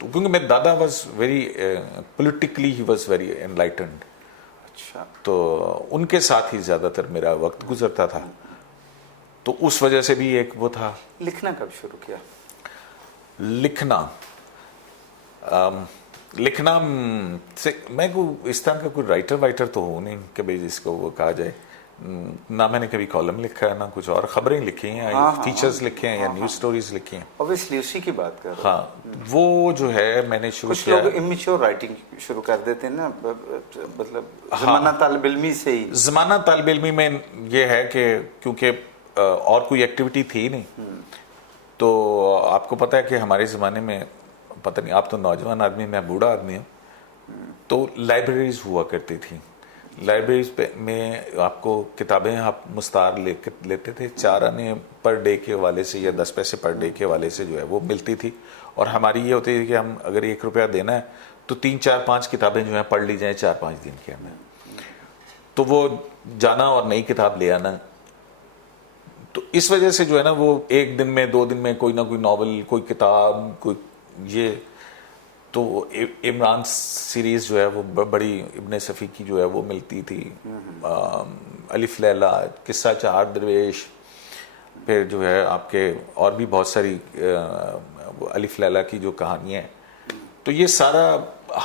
تو کیونکہ میرے دادا was very politically he was very enlightened, اچھا، تو ان کے ساتھ ہی زیادہ تر میرا وقت گزرتا تھا، تو اس وجہ سے بھی ایک وہ تھا۔ لکھنا کب شروع کیا؟ لکھنا سے میں کوئی اس طرح کا کوئی رائٹر وائٹر تو ہوں نہیں کہ بھائی جس کو وہ کہا جائے، نہ میں نے کبھی کالم لکھا ہے، نہ کچھ اور، خبریں لکھی ہیں یا فیچرز لکھے ہیں یا نیوز سٹوریز لکھی ہیں۔ اوبیسلی اسی کی بات کر رہا ہوں۔ ہاں، وہ جو ہے میں نے شروع کچھ کیا، لوگ امیچور رائٹنگ شروع کر دیتے ہیں نا، مطلب زمانہ طالب علمی سے ہی۔ زمانہ طالب علمی میں یہ ہے کہ کیونکہ اور کوئی ایکٹیویٹی تھی نہیں، تو آپ کو پتہ ہے کہ ہمارے زمانے میں، پتہ نہیں آپ تو نوجوان آدمی، میں بوڑھا آدمی ہوں، تو لائبریریز ہوا کرتی تھیں۔ لائبریریز میں آپ کو کتابیں آپ مستعار لیتے تھے، 4 آنے پر ڈے کے حوالے سے یا 10 پیسے پر ڈے کے حوالے سے جو ہے وہ ملتی تھی، اور ہماری یہ ہوتی تھی کہ ہم اگر 1 روپیہ دینا ہے تو 3 4 5 کتابیں جو ہیں پڑھ لی جائیں 4 5 دن کے اندر، تو وہ جانا اور نئی کتاب لے آنا، تو اس وجہ سے جو ہے نا وہ 1 دن میں 2 دن میں کوئی نہ کوئی ناول، کوئی کتاب، کوئی یہ، تو عمران سیریز جو ہے وہ بڑی، ابن صفی کی جو ہے وہ ملتی تھی، الف لیلا، قصہ چہار درویش، پھر جو ہے آپ کے اور بھی بہت ساری الف لیلا کی جو کہانیاں ہیں، تو یہ سارا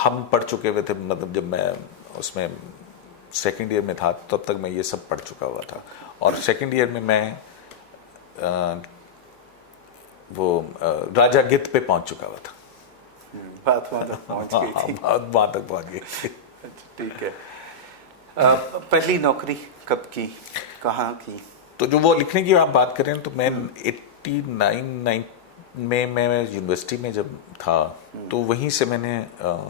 ہم پڑھ چکے ہوئے تھے، مطلب جب میں اس میں 2nd ایئر میں تھا تب تک میں یہ سب پڑھ چکا ہوا تھا، اور 2nd ایئر میں وہ راجہ گت پہ پہنچ چکا ہوا تھا، بات وہاں تک پہنچ گئی تھی۔ وہاں تک پہنچ گئی۔ ٹھیک ہے، پہلی نوکری کب کی، کہاں کی؟ تو جو وہ لکھنے کی آپ بات کریں تو میں 89 میں یونیورسٹی میں جب تھا تو وہیں سے میں نے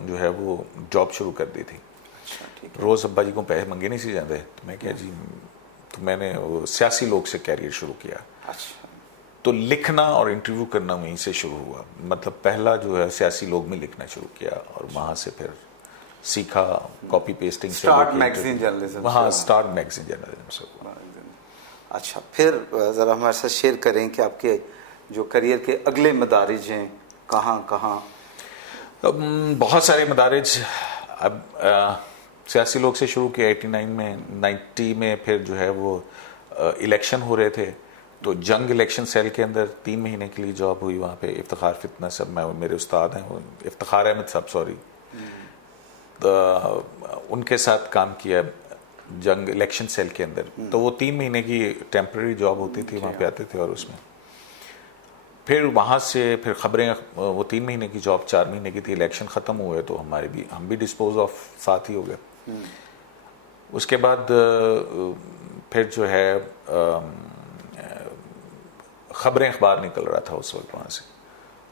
جو ہے وہ جاب شروع کر دی تھی۔ روز ابا جی کو پیسے منگے نہیں سی جاتے، تو میں کیا جی، تو میں نے وہ سیاسی لوگ سے کیریئر شروع کیا، تو لکھنا اور انٹرویو کرنا وہیں سے شروع ہوا، مطلب پہلا جو ہے سیاسی لوگ میں لکھنا شروع کیا، اور وہاں سے پھر سیکھا کاپی پیسٹنگ سے، اسٹارٹ میگزین جرنلزم، ہاں اسٹارٹ میگزین جرنلزم سے۔ اچھا، پھر ذرا ہمارے ساتھ شیئر کریں کہ آپ کے جو کریئر کے اگلے مدارج ہیں، کہاں کہاں؟ بہت سارے مدارج، اب سیاسی لوگ سے شروع کیا 89 میں، 90 میں پھر جو ہے وہ الیکشن ہو رہے تھے، تو جنگ الیکشن سیل کے اندر 3 مہینے کے لیے جاب ہوئی وہاں پہ، افتخار فتنہ صاحب، میں میرے استاد ہیں وہ، افتخار احمد صاحب، سوری، ان کے ساتھ کام کیا جنگ الیکشن سیل کے اندر، تو وہ 3 مہینے کی ٹیمپرری جاب ہوتی تھی، وہاں پہ آتے تھے، اور اس میں پھر وہاں سے پھر خبریں، وہ 3 مہینے کی جاب 4 مہینے کی تھی، الیکشن ختم ہوئے تو ہم بھی ڈسپوز آف ساتھ ہی ہو گئے۔ اس کے بعد پھر جو ہے خبریں اخبار نکل رہا تھا اس وقت وہاں سے،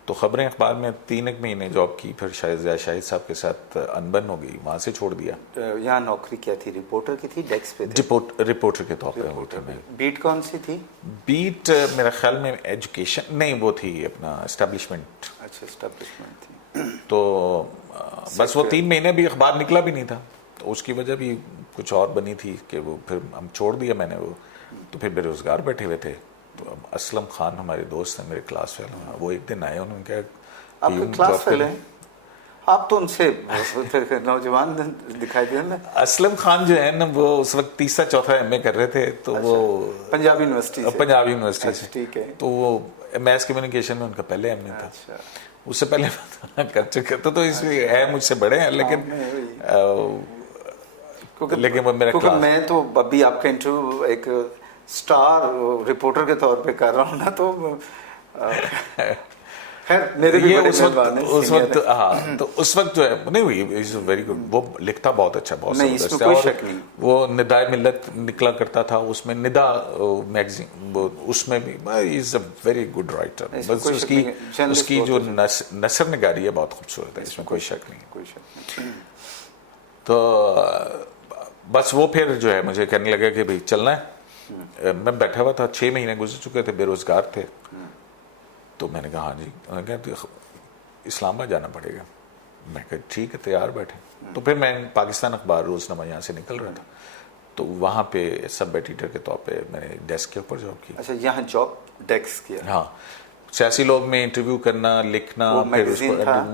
تو خبریں اخبار میں 3 مہینے جاب کی، پھر شاہد صاحب کے ساتھ انبن ہو گئی، وہاں سے چھوڑ دیا۔ یہاں نوکری کیا تھی؟ رپورٹر کی تھی، ڈیسک پہ تھی؟ رپورٹر کے طور پہ۔ بیٹ کون سی تھی؟ بیٹ میرا خیال میں ایجوکیشن نہیں، وہ تھی اپنا اسٹیبلشمنٹ۔ اچھا، اسٹیبلشمنٹ تھی۔ تو بس وہ 3 مہینے بھی اخبار نکلا بھی نہیں تھا، تو اس کی وجہ بھی کچھ اور بنی تھی کہ وہ پھر ہم چھوڑ دیا میں نے وہ، تو پھر بے روزگار بیٹھے ہوئے تھے، تو اب اسلم خان ہمارے دوست ہیں، میرے کلاس فیل ہیں، وہ ایک دن آئے، انہوں نے کہا آپ کے کلاس فیل ہیں؟ آپ تو ان سے نوجوان دکھائی دے نا۔ اسلم خان جو ہے نا، وہ اس وقت 3 4 ایم اے کر رہے تھے، تو وہ پنجاب یونیورسٹی سے؟ پنجاب یونیورسٹی سے، ٹھیک ہے۔ تو وہ میس کمیونیکیشن میں ان کا پہلے ایم اے تھا، اس سے پہلے کر چکے تھے، تو اس لیے ہے مجھ سے بڑے ہیں، لیکن وہ میرا کیونکہ میں تو ابھی آپ کا انٹرویو ایک اسٹار رپورٹر کے طور پہ کر رہا ہوں نا، تو خیر میرے بھی بڑے مہمان ہیں اس وقت، ہاں، تو اس وقت جو ہے نہیں ہوئی، از ویری گڈ، وہ لکھتا بہت اچھا، بہت زبردست ہے، اور وہ ندائے ملت نکلا کرتا تھا، اس میں ندا میگزین، اس میں بھی از اے ویری گڈ رائٹر، بس اس کی جو نثر نگاری ہے بہت خوبصورت ہے، اس میں کوئی شک نہیں۔ تو بس وہ پھر جو ہے مجھے کہنے لگا کہ بھائی چلنا ہے، میں بیٹھا ہوا تھا، 6 مہینے گزر چکے تھے، بے روزگار تھے، تو میں نے کہا ہاں جی، انہوں نے کہا اسلام آباد جانا پڑے گا، میں کہا ٹھیک ہے، تیار بیٹھے، تو پھر میں پاکستان اخبار روزنامہ یہاں سے نکل رہا تھا، تو وہاں پہ سب ایڈیٹر کے طور پہ میں نے ڈیسک کے اوپر جاب کی۔ اچھا، یہاں جاب ڈیسک کیا؟ ہاں، سیاسی لوگ میں انٹرویو کرنا, لکھنا, پھر اس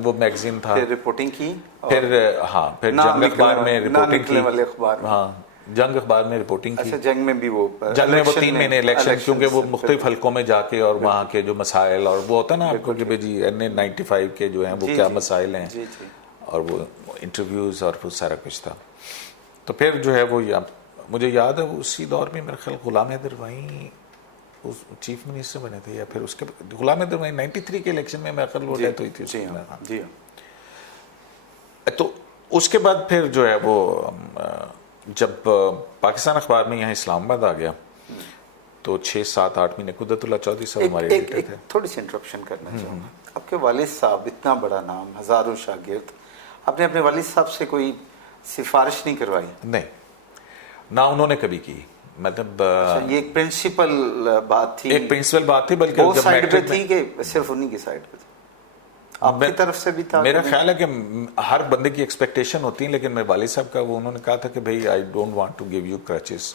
وہ میگزین تھا, پھر رپورٹنگ کی, پھر ہاں پھر جنگ اخبار میں رپورٹنگ کی, اخبار ہاں جنگ اخبار میں رپورٹنگ کی. اچھا جنگ میں بھی وہ جنگ میں وہ 3 مہینے الیکشن, کیونکہ وہ مختلف حلقوں میں جا کے اور وہاں کے جو مسائل, اور وہ ہوتا ہے نا آپ کو کہ جی N95 کے جو ہیں وہ کیا مسائل ہیں, اور وہ انٹرویوز اور وہ سارا کچھ تھا. تو پھر جو ہے وہ مجھے یاد ہے اسی دور میں میرا خیال غلام حیدر وہیں چیف منسٹر بنے تھے, یا پھر اس کے غلام حیدر وہیں 93 کے الیکشن میں میرا خیال وہ ڈیتھ ہوئی تھی. جی تو اس کے بعد پھر جو ہے وہ جب پاکستان اخبار میں یہاں اسلام آباد آ گیا تو 6 7 8 مہینے قدرت اللہ چودھری صاحب ہمارے ایڈیٹر تھے. تھوڑی سی انٹرپشن کرنا چاہوں گا. آپ کے والد صاحب اتنا بڑا نام, ہزاروں شاگرد, آپ نے اپنے والد صاحب سے کوئی سفارش نہیں کروائی؟ نہیں, نہ انہوں نے کبھی کی. مطلب یہ ایک پرنسپل بات تھی, ایک پرنسپل بات تھی, بلکہ وہ سائڈ پہ تھی کہ صرف انہی کی سائڈ پہ تھی؟ آپ کی طرف سے بھی تھا؟ میرا خیال ہے کہ ہر بندے کی ایکسپیکٹیشن ہوتی ہے, لیکن میرے والد صاحب کا وہ انہوں نے کہا تھا کہ بھائی I don't want to give you crutches,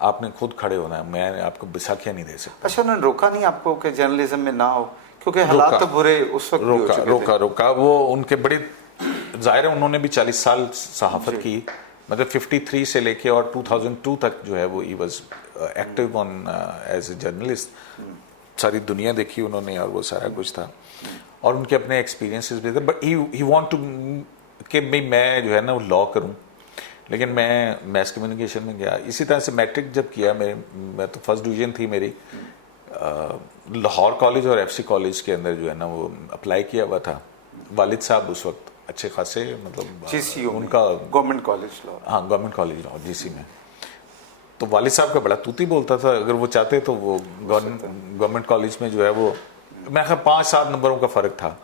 آپ نے خود کھڑے ہونا ہے, میں آپ کو بساکیاں نہیں دے سکتا. اچھا انہوں نے روکا نہیں آپ کو کہ جرنلزم میں نہ ہو, کیونکہ حالات تو برے اس وقت بھی ہو چکے تھے؟ روکا. وہ ان کے بڑے ظاہر ہے انہوں نے بھی 40 سال صحافت کی, مطلب 53 سے لے کے اور 2002 تک جو ہے وہ he was active on as a journalist. ساری دنیا دیکھی انہوں نے اور وہ سارا کچھ تھا, اور ان کے اپنے ایکسپیرینسز بھی تھے. بٹ ہی وانٹ ٹو کہ میں جو ہے نا وہ لا کروں, لیکن میں میس کمیونیکیشن میں گیا. اسی طرح سے میٹرک جب کیا میں تو فرسٹ ڈویژن تھی میری, لاہور کالج اور ایف سی کالج کے اندر جو ہے نا وہ اپلائی کیا ہوا تھا. والد صاحب اس وقت اچھے خاصے مطلب ان کا گورنمنٹ کالج لاہور, ہاں گورنمنٹ کالج لاہور جی سی میں, تو والد صاحب کا بڑا توتی بولتا تھا. اگر وہ چاہتے تو وہ گورنمنٹ کالج میں جو ہے وہ میں خیال 5-7 نمبروں کا فرق تھا,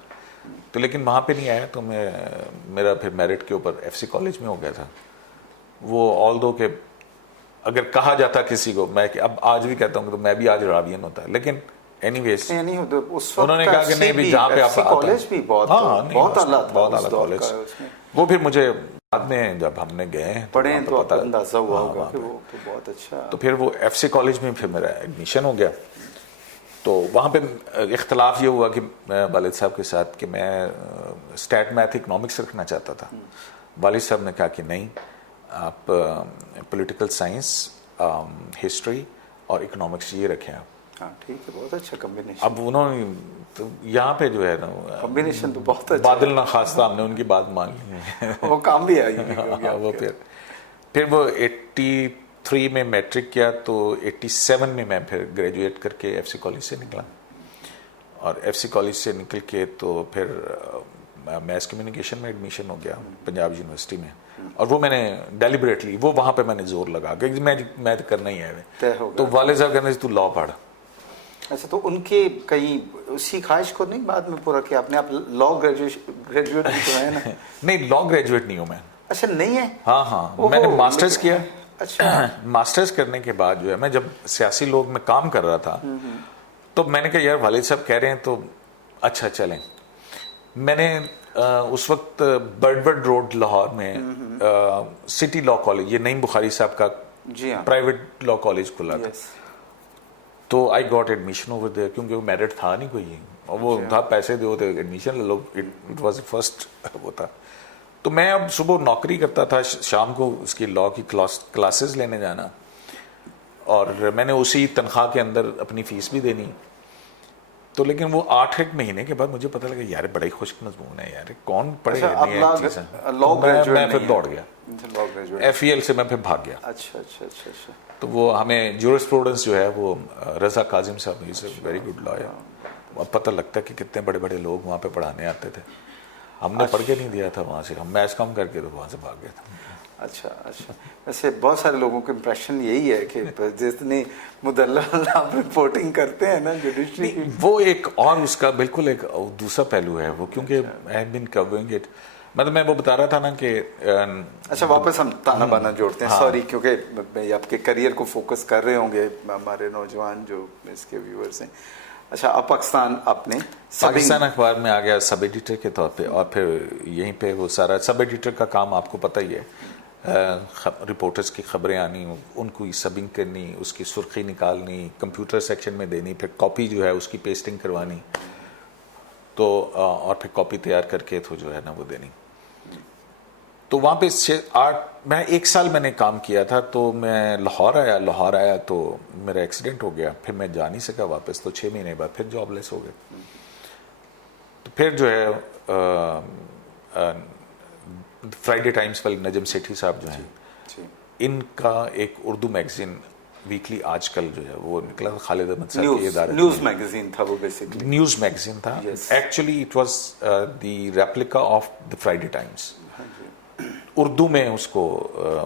تو لیکن وہاں پہ نہیں آیا, تو میرا پھر میرٹ کے اوپر ایف سی کالج میں ہو گیا تھا. وہ آل دو کہ اگر کہا جاتا کسی کو, میں اب آج بھی کہتا ہوں تو میں بھی آج راوین ہوتا, لیکن اینی ویز انہوں نے کہا کہ نہیں بھی جہاں پہ آپ کالج بھی بہت اعلیٰ تھا, بہت اعلیٰ کالج. وہ پھر مجھے بعد میں جب ہم نے گئے پڑھے تو اندازہ ہوا ہوگا کہ وہ بہت اچھا. تو پھر وہ ایف سی کالج میں پھر میرا ایڈمیشن ہو گیا. تو وہاں پہ اختلاف یہ ہوا کہ والد صاحب کے ساتھ کہ میں اسٹیٹ میتھ اکنامکس رکھنا چاہتا تھا. والد صاحب نے کہا کہ نہیں, آپ پولیٹیکل سائنس, ہسٹری اور اکنامکس یہ رکھیں آپ. ہاں ٹھیک ہے, بہت اچھا کمبینیشن. اب انہوں نے تو یہاں پہ جو ہے نا کمبینیشن تو بہت اچھا, بادل نہ خواستہ ہم نے ان کی بات مان لی, وہ کام بھی آئی. وہ پھر وہ 83 میں میٹرک کیا, تو 87 میں پھر گریجویٹ کر کے ایف سی کالج سے نکلا, اور ایف سی کالج سے نکل کے تو پھر میس کمیونیکیشن میں ایڈمیشن ہو گیا پنجاب یونیورسٹی میں. اور وہ میں نے ڈیلیبریٹلی وہ وہاں پہ میں نے زور لگا کہ میں کرنا ہی ہے. تو والد صاحب کہنے تو لا پڑھ. اچھا, تو ان کے کئی اسی خواہش کو نہیں بعد میں پورا کیا آپ نے؟ آپ لا گریجویٹ بھی تو ہے نا؟ نہیں, لا گریجویٹ نہیں ہوں میں. اچھا نہیں ہے؟ ہاں میں نے ماسٹرز کیا. اچھا, ماسٹرز کرنے کے بعد جو ہے میں جب سیاسی لوگ میں کام کر رہا تھا تو میں نے کہا یار والد صاحب کہہ رہے ہیں تو اچھا چلیں. میں نے اس وقت برڈ روڈ لاہور میں سٹی لا کالج, یہ نعیم بخاری صاحب کا پرائیویٹ لا کالج کھلا تھا, تو I got admission over there, کیونکہ وہ میرٹ تھا نہیں کوئی, اور وہ تھا پیسے دو تو ایڈمیشن لے لو, اٹ واز اے فرسٹ وہ تھا. تو میں اب صبح نوکری کرتا تھا, شام کو اس کی لا کی کلاسز لینے جانا, اور میں نے اسی تنخواہ کے اندر اپنی فیس بھی دینی. تو لیکن وہ 8 مہینے کے بعد مجھے پتہ لگا یار بڑا ہی خشک مضمون ہے یار, کون پڑھے گا یہ چیزیں. میں پھر دوڑ گیا, ایف ای ایل سے میں پھر بھاگ گیا. اچھا اچھا اچھا اچھا. تو وہ ہمیں جورسپروڈنس جو ہے وہ رضا کاظم صاحب, از اے ویری گڈ لائر. اب پتہ لگتا ہے کہ کتنے بڑے بڑے لوگ وہاں پہ پڑھانے آتے تھے. ہم نے پڑھ کے نہیں دیا تھا وہاں سے, ہم میچ کم کر کے تو وہاں سے بھاگ گئے تھے. اچھا اچھا. ویسے بہت سارے لوگوں کا امپریشن یہی ہے کہ جتنی مدلل آپ رپورٹنگ کرتے ہیں نا جوڈیشری کی, وہ ایک اور اس کا بالکل ایک دوسرا پہلو ہے وہ, کیونکہ I have been covering it. مطلب میں وہ بتا رہا تھا نا کہ اچھا واپس ہم تانا بانا جوڑتے ہیں, سوری, کیونکہ آپ کے کریئر کو فوکس کر رہے ہوں گے ہمارے نوجوان جو اس کے ویورز ہیں. اچھا, اب پاکستان آپ نے پاکستان اخبار میں آ گیا سب ایڈیٹر کے طور پہ, اور پھر یہیں پہ وہ سارا سب ایڈیٹر کا کام آپ کو پتہ ہی ہے, رپورٹرز کی خبریں آنی، ان کو سبنگ کرنی، اس کی سرخی نکالنی، کمپیوٹر سیکشن میں دینی، پھر کاپی جو ہے اس کی پیسٹنگ کروانی، تو اور پھر کاپی تیار کر کے تو جو ہے نا وہ دینی. تو وہاں پہ 1 سال میں نے کام کیا تھا. تو میں لاہور آیا تو میرا ایکسیڈنٹ ہو گیا، پھر میں جا نہیں سکا واپس. تو 6 مہینے بعد پھر جاب لیس ہو گئے. تو پھر جو ہے فرائیڈے ٹائمز والے نجم سیٹھی صاحب جو ہیں، ان کا ایک اردو میگزین ویکلی آج کل جو ہے وہ نکلا، خالد احمد صاحب کے ادارے، نیوز میگزین تھا وہ، بیسکلی نیوز میگزین تھا. Actually it was the replica of the Friday Times. Urdu میں اس کو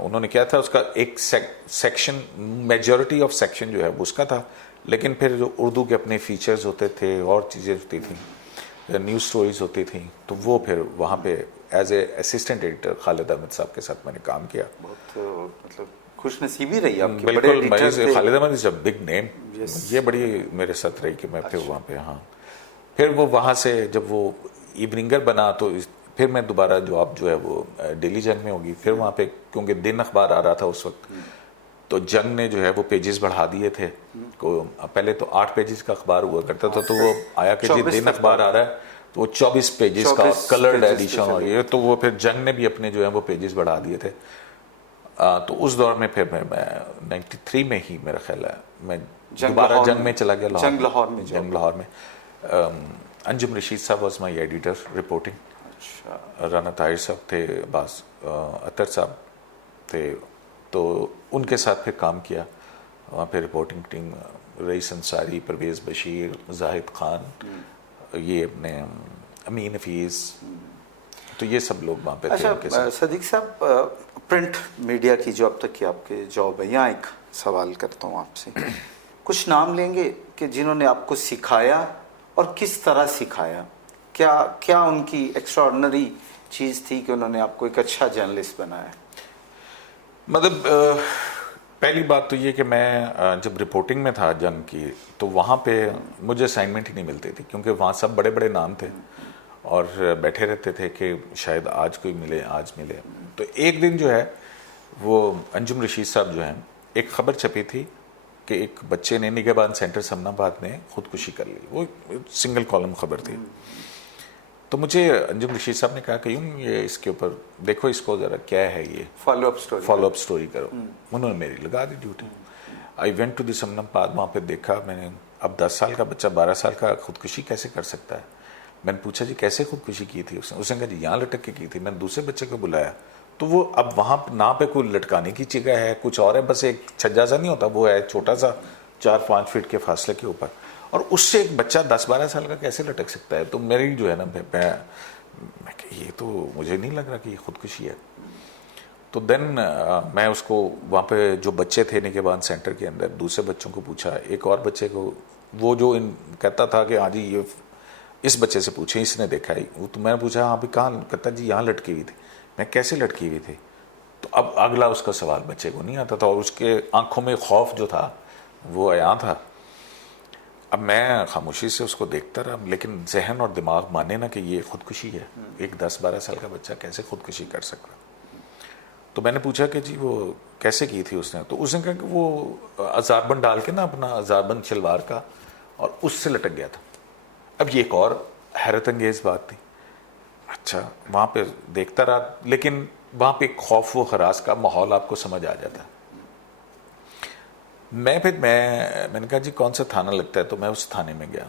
انہوں نے کیا تھا، اس کا ایک سیکشن، میجورٹی آف سیکشن جو ہے وہ اس کا تھا، لیکن پھر جو اردو کے اپنے فیچرز ہوتے تھے اور چیزیں ہوتی تھیں، نیوز سٹوریز ہوتی تھیں، تو وہ پھر وہاں پہ ایز اے اسسٹنٹ ایڈیٹر خالد احمد صاحب کے ساتھ میں نے کام کیا. بہت مطلب خوش نصیبی رہی آپ کی. بالکل، خالد احمد از اے بگ نیم. یہ بڑی میرے ساتھ رہی کہ میں پھر وہاں پہ، ہاں پھر وہ وہاں سے جب وہ ایوننگر بنا تو پھر میں دوبارہ جاب جو ہے وہ ڈیلی جنگ میں ہوگی. پھر وہاں پہ کیونکہ دن اخبار آ رہا تھا اس وقت، تو جنگ نے جو ہے وہ پیجز بڑھا دیے تھے. پہلے تو 8 پیجز کا اخبار ہوا کرتا تھا، تو وہ آیا کہ جی دن اخبار آ رہا ہے تو وہ 24 پیجز کا کلرڈ ایڈیشن ہو گئی. تو وہ پھر جنگ نے بھی اپنے جو ہے وہ پیجز بڑھا دیے تھے. تو اس دور میں پھر میں 93 میں ہی میرا خیال ہے میں دوبارہ جنگ میں چلا گیا، جنگ لاہور میں. انجم رشید صاحب was my editor reporting. Rana Tahir صاحب تھے، باز اطہر صاحب تھے، تو ان کے ساتھ پھر کام کیا. وہاں پہ رپورٹنگ ٹیم رئیس انصاری، پرویز بشیر، زاہد خان، یہ اپنے امین حفیظ، تو یہ سب لوگ وہاں پہ تھے. اچھا صدیق صاحب، پرنٹ میڈیا کی جو اب تک کی آپ کے جاب ہے، یہاں ایک سوال کرتا ہوں آپ سے، کچھ نام لیں گے کہ جنہوں نے آپ کو سکھایا اور کس طرح سکھایا؟ کیا ان کی ایکسٹرا آرڈنری چیز تھی کہ انہوں نے آپ کو ایک اچھا جرنلسٹ بنایا؟ مطلب پہلی بات تو یہ کہ میں جب رپورٹنگ میں تھا جنگ کی، تو وہاں پہ مجھے اسائنمنٹ ہی نہیں ملتی تھی، کیونکہ وہاں سب بڑے بڑے نام تھے اور بیٹھے رہتے تھے کہ شاید آج کوئی ملے، آج ملے. تو ایک دن جو ہے وہ انجم رشید صاحب جو ہیں، ایک خبر چھپی تھی کہ ایک بچے نے نگہبان سینٹر سمن آباد میں خودکشی کر لی. وہ سنگل کالم خبر تھی. تو مجھے انجم رشید صاحب نے کہا کہ یوں یہ اس کے اوپر دیکھو، اس کو ذرا کیا ہے، یہ فالو اپ سٹوری کرو. انہوں نے میری لگا دی duty. I went to the Samanabad. وہاں پہ دیکھا میں نے، اب 10 سال کا بچہ 12 سال کا خودکشی کیسے کر سکتا ہے. میں نے پوچھا جی کیسے خودکشی کی تھی؟ اس نے کہا جی یہاں لٹک کے کی تھی. میں نے دوسرے بچے کو بلایا، تو وہ اب وہاں نہ پہ کوئی لٹکانے کی جگہ ہے، کچھ اور ہے، بس ایک چھجا سا نہیں ہوتا، وہ ہے چھوٹا سا 4-5 فٹ کے فاصلے کے اوپر، اور اس سے ایک بچہ 10-12 سال کا کیسے لٹک سکتا ہے؟ تو میری جو ہے نا، میں کہ یہ تو مجھے نہیں لگ رہا کہ یہ خودکشی ہے. تو دین میں اس کو وہاں پہ جو بچے تھے نگہبان سینٹر کے اندر، دوسرے بچوں کو پوچھا. ایک اور بچے کو، وہ جو کہتا تھا کہ ہاں جی یہ اس بچے سے پوچھیں، اس نے دیکھا ہے. تو میں نے پوچھا ہاں بھی کہاں؟ کہتا جی یہاں لٹکی ہوئی تھی. میں کیسے لٹکی ہوئی تھی؟ تو اب اگلا اس کا سوال بچے کو نہیں آتا تھا، اور اس کے آنکھوں میں خوف جو تھا وہ عیاں تھا. اب میں خاموشی سے اس کو دیکھتا رہا، لیکن ذہن اور دماغ مانے نا کہ یہ خودکشی ہے. ایک 10-12 سال کا بچہ کیسے خودکشی کر سکتا؟ تو میں نے پوچھا کہ جی وہ کیسے کی تھی اس نے؟ تو اس نے کہا کہ وہ ہزاربند ڈال کے نا، اپنا ہزاربند شلوار کا، اور اس سے لٹک گیا تھا. اب یہ ایک اور حیرت انگیز بات تھی. اچھا وہاں پہ دیکھتا رہا، لیکن وہاں پہ ایک خوف و ہراس کا ماحول آپ کو سمجھ آ جاتا ہے. میں نے کہا جی کون سا تھانہ لگتا ہے؟ تو میں اس تھانے میں گیا.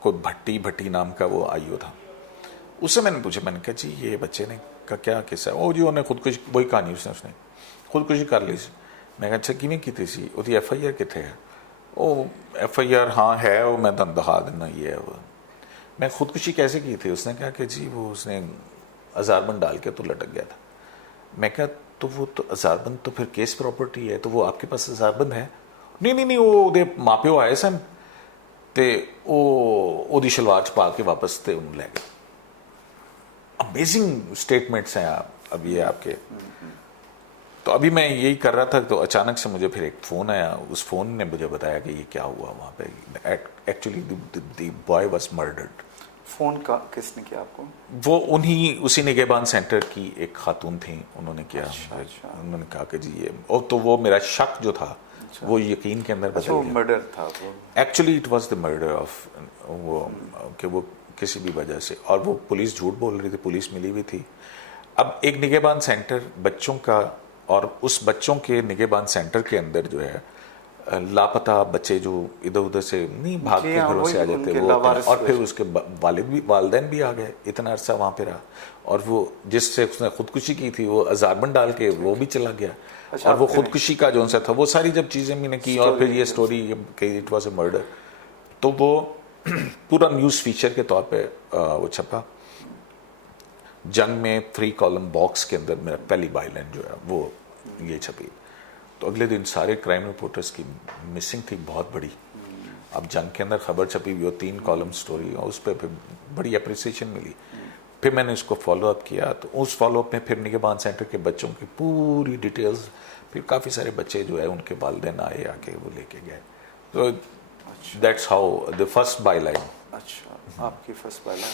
کوئی بھٹی نام کا وہ آئیو تھا. اس سے میں نے پوچھا، میں نے کہا جی یہ بچے نے کا کیا قصہ ہے؟ جی انہیں خودکشی، وہی کہانی اس نے خودکشی کر لی. میں کہا اچھا کیویں کیتی سی؟ وہ ایف آئی آر کتنے ہے؟ ایف آئی آر ہاں ہے، وہ میں تمہیں دکھا دینا. یہ ہے وہ. میں خودکشی کیسے کی تھی؟ اس نے کہا کہ جی وہ اس نے ہزاربند ڈال کے تو لٹک گیا تھا. میں کہا تو وہ تو ہزاربند تو پھر کیس پراپرٹی ہے، تو وہ آپ کے پاس ہزاربند ہے؟ نہیں وہ دے ماں پیو آئے سن تے او دی شلوار چھپا کے واپس تے انہوں لے گئے. امیزنگ اسٹیٹمنٹس ہیں اب یہ آپ کے. تو ابھی میں یہی کر رہا تھا، تو اچانک سے مجھے پھر ایک فون آیا. اس فون نے مجھے بتایا کہ یہ کیا ہوا وہاں پہ. Actually the boy was murdered. Phone کا کس نے کیا آپ کو؟ وہ اسی نگہبان سینٹر کی ایک خاتون تھیں، انہوں نے کیا. اچھا. انہوں نے کہا کہ جی یہ تو وہ میرا شک جو تھا وہ یقین کے اندر بدل وہ گیا. مرڈر تھا وہ؟ Actually it was the murder of وہ کہ وہ کسی بھی وجہ سے، اور وہ پولیس جھوٹ بول رہی تھی، پولیس ملی ہوئی تھی. اب ایک نگہبان سینٹر بچوں کا، اور اس بچوں کے نگہبان سینٹر کے اندر جو ہے لاپتہ بچے جو ادھر ادھر سے نہیں بھاگ کے گھروں سے آ جاتے وہ، اور پھر اس کے والدین بھی آ گئے، اتنا عرصہ وہاں پہ رہا. اور وہ جس سے اس نے خودکشی کی تھی وہ ازاربند ڈال کے وہ بھی چلا گیا. اور وہ خودکشی کا جو سا تھا وہ ساری جب چیزیں میں نے کی، اور پھر یہ سٹوری کہ اٹ واز اے مرڈر، تو وہ پورا نیوز فیچر کے طور پہ وہ چھپا. جنگ میں 3 کالم باکس کے اندر میرا پہلی بائی لائن جو ہے وہ یہ چھپی. تو اگلے دن سارے کرائم رپورٹرز کی مسنگ تھی بہت بڑی. اب جنگ کے اندر خبر چھپی ہوئی 3 کالم سٹوری، اور اس پہ پھر بڑی اپریسیشن ملی. پھر میں نے اس کو فالو اپ کیا، تو اس فالو اپ میں پھر نگہبان سینٹر کے بچوں کی پوری ڈیٹیلز، پھر کافی سارے بچے جو ہے ان کے والدین آئے، آ کے وہ لے کے گئے. تو that's how the first by line. اچھا، آپ کی فرسٹ بائی لائن.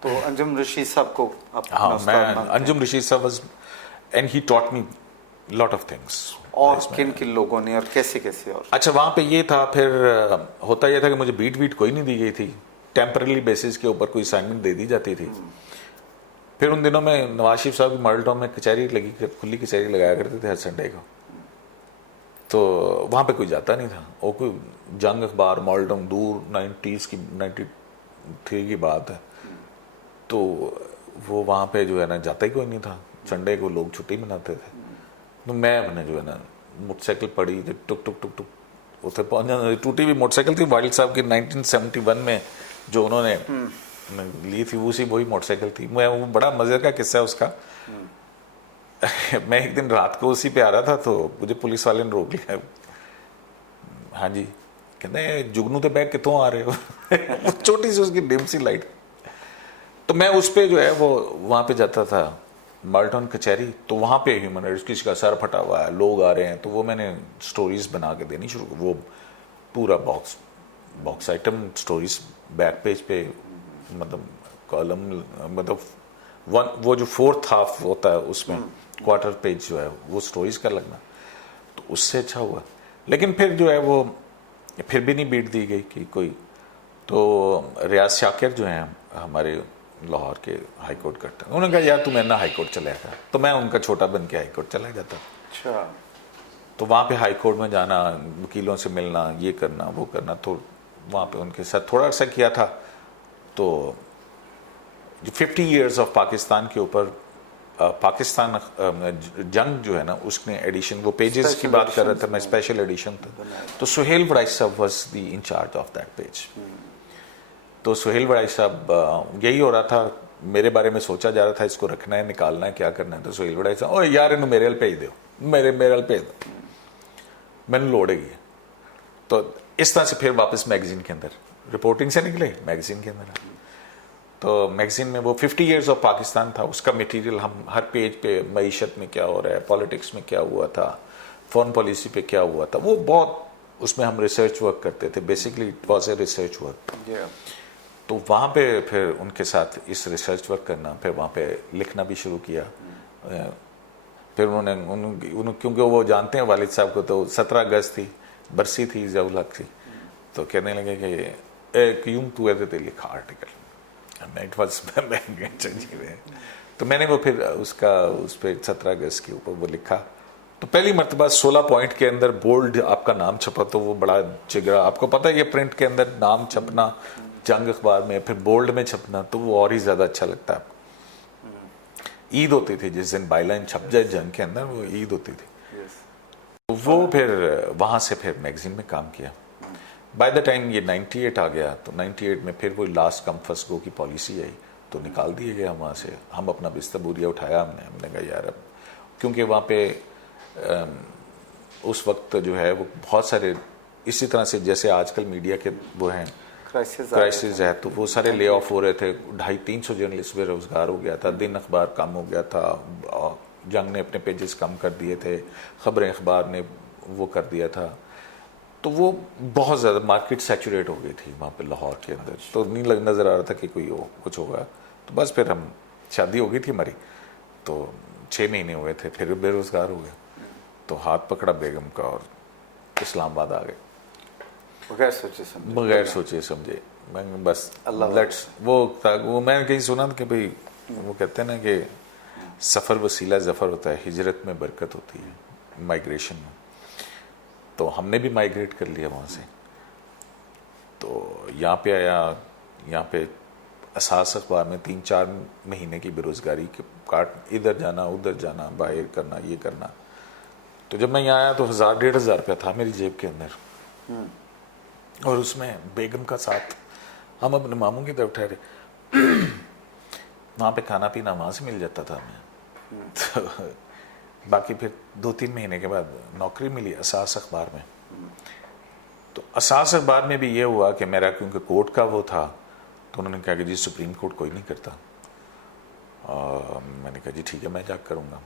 تو انجم رشید صاحب کو ہاں، میں انجم رشید صاحب was and he taught me lot of things. اور کن کن لوگوں نے اور کیسے کیسے؟ اور اچھا، وہاں پہ یہ تھا، پھر ہوتا یہ تھا کہ مجھے بیٹ ویٹ کوئی نہیں دی گئی تھی، ٹیمپرری بیسس کے اوپر کوئی اسائنمنٹ دے دی جاتی تھی. پھر ان دنوں میں نواز شریف صاحب کی ماڈل ٹاؤن میں کچہری لگی، کھلی کچہری لگایا کرتے تھے ہر سنڈے کو. تو وہاں پہ کوئی جاتا نہیں تھا. وہ کوئی جنگ اخبار ماڈل ٹاؤن دور 90s کی 93 کی بات ہے، تو وہ وہاں پہ جو ہے نا جاتا ہی کوئی نہیں تھا. سنڈے کو لوگ چھٹی مناتے تھے. تو میں اپنے جو ہے نا موٹر سائیکل پڑی، ٹک ٹک ٹک ٹک اتنے پہنچ جانا. ٹوٹی ہوئی موٹر سائیکل تھی والد صاحب کی 1971 میں جو انہوں نے لی تھی، وہی موٹر سائیکل تھی. میں وہ بڑا مزے کا قصہ ہے اس کا. میں ایک دن رات کو اسی پہ آ رہا تھا تو مجھے پولیس والے نے روک لیا. ہاں جی، کہتے ہیں جگنو تے بیٹھ کتوں آ رہے ہو؟ چھوٹی سی اس کی ڈم سی لائٹ. تو میں اس پہ جو ہے وہ وہاں پہ جاتا تھا مالٹن کچہری. تو وہاں پہ ہیومن رائٹس کسی کا سر پھٹا ہوا ہے، لوگ آ رہے ہیں، تو وہ میں نے سٹوریز بنا کے دینی شروع. وہ پورا box item stories back page پہ، مطلب کالم، مطلب وہ جو 4th ہاف ہوتا ہے اس میں کوارٹر پیج جو ہے وہ سٹوریز کا لگنا. تو اس سے اچھا ہوا. لیکن پھر جو ہے وہ پھر بھی نہیں بیٹ دی گئی کہ کوئی. تو ریاض شاکر جو ہیں ہمارے لاہور کے ہائی کورٹ کرتے ہیں، انہوں نے کہا یار تو میں نہ ہائی کورٹ چلا گیا. تو میں ان کا چھوٹا بن کے ہائی کورٹ چلا جاتا. اچھا. تو وہاں پہ ہائی کورٹ میں جانا، وکیلوں سے ملنا، یہ کرنا وہ کرنا. تو وہاں پہ ان کے ساتھ تھوڑا عرصہ کیا تھا. تو جو 50 ایئرز آف پاکستان کے اوپر پاکستان جنگ جو ہے نا اس نے ایڈیشن، وہ پیجز کی بات کر رہا تھا میں، اسپیشل ایڈیشن تھا. تو سہیل وڑائی صاحب was the incharge of that page. تو سہیل وڑائی صاحب یہی ہو رہا تھا، میرے بارے میں سوچا جا رہا تھا اس کو رکھنا ہے، نکالنا ہے، کیا کرنا ہے. تو سہیل وڑائی صاحب، او یار انہوں میرے بھیج دو، میرے بھیج دو، میں نے لوڑے گی. تو اس طرح سے پھر واپس میگزین کے اندر رپورٹنگ سے نکلے، میگزین کے اندر. تو میگزین میں وہ 50 ایئرز آف پاکستان تھا، اس کا میٹیریل ہم ہر پیج پہ معیشت میں کیا ہو رہا ہے، پالیٹکس میں کیا ہوا تھا، فارن پالیسی پہ کیا ہوا تھا، وہ بہت اس میں ہم ریسرچ ورک کرتے تھے. Basically it was a research work. تو وہاں پہ پھر ان کے ساتھ اس ریسرچ ورک کرنا، پھر وہاں پہ لکھنا بھی شروع کیا. پھر انہوں نے کیونکہ وہ جانتے ہیں والد صاحب کو، تو 17 اگست تھی، برسی تھی ضیاء الحق کی. تو کہنے لگے کہ یوں تو ایسے لکھا آرٹیکل. تو میں نے وہ پھر اس پہ 17 اگست کے اوپر وہ لکھا. تو پہلی مرتبہ 16 پوائنٹ کے اندر بولڈ آپ کا نام چھپا، تو وہ بڑا جگرا. آپ کو پتہ ہے یہ پرنٹ کے اندر نام چھپنا جنگ اخبار میں، پھر بولڈ میں چھپنا، تو وہ اور ہی زیادہ اچھا لگتا ہے. عید ہوتی تھی جس دن بائی لائن چھپ جائے جنگ کے اندر، وہ عید ہوتی تھی. تو وہ پھر وہاں سے پھر میگزین میں کام کیا. بائی دا ٹائم یہ 98 آ گیا، تو 98 میں پھر وہی لاسٹ کم فرسٹ گو کی پالیسی آئی، تو نکال دیے گئے ہم وہاں سے. ہم اپنا بستر بوریا اٹھایا، ہم نے کہا یار اب، کیونکہ وہاں پہ اس وقت جو ہے وہ بہت سارے اسی طرح سے جیسے آج کل میڈیا کے وہ ہیں کرائسس ہے، تو وہ سارے لے آف ہو رہے تھے. 250-300 جرنلسٹ بے روزگار ہو گیا تھا. دن اخبار کم ہو گیا تھا، جنگ نے اپنے پیجز کم کر دیے تھے، خبریں اخبار نے وہ کر دیا تھا. تو وہ بہت زیادہ مارکیٹ سیچوریٹ ہو گئی تھی وہاں پہ لاہور کے اندر, تو نہیں نظر آ رہا تھا کہ کوئی کچھ ہوگا. تو بس پھر ہم شادی ہو گئی تھی ہماری, تو 6 مہینے ہوئے تھے, پھر بے روزگار ہو گئے. تو ہاتھ پکڑا بیگم کا اور اسلام آباد آ گئے بغیر سوچے سمجھے. میں بس وہ میں نے کہیں سنا کہ بھئی وہ کہتے ہیں نا کہ سفر وسیلہ ظفر ہوتا ہے, ہجرت میں برکت ہوتی ہے, مائیگریشن میں. تو ہم نے بھی مائیگریٹ کر لیا وہاں سے. تو یہاں پہ آیا, یہاں پہ اساس اخبار میں 3-4 مہینے کی بے روزگاری کے کاٹ, ادھر جانا ادھر جانا, باہر کرنا یہ کرنا. تو جب میں یہاں آیا تو 1,000-1,500 روپیہ تھا میری جیب کے اندر, اور اس میں بیگم کا ساتھ. ہم اپنے ماموں کی طرف ٹھہرے, وہاں پہ کھانا پینا وہاں سے مل جاتا تھا ہمیں. تو باقی پھر 2-3 مہینے کے بعد نوکری ملی اساس اخبار میں. تو اساس اخبار میں بھی یہ ہوا کہ میرا کیونکہ کورٹ کا وہ تھا, تو انہوں نے کہا کہ جی سپریم کورٹ کوئی نہیں کرتا. اور میں نے کہا جی ٹھیک ہے میں جا کروں گا.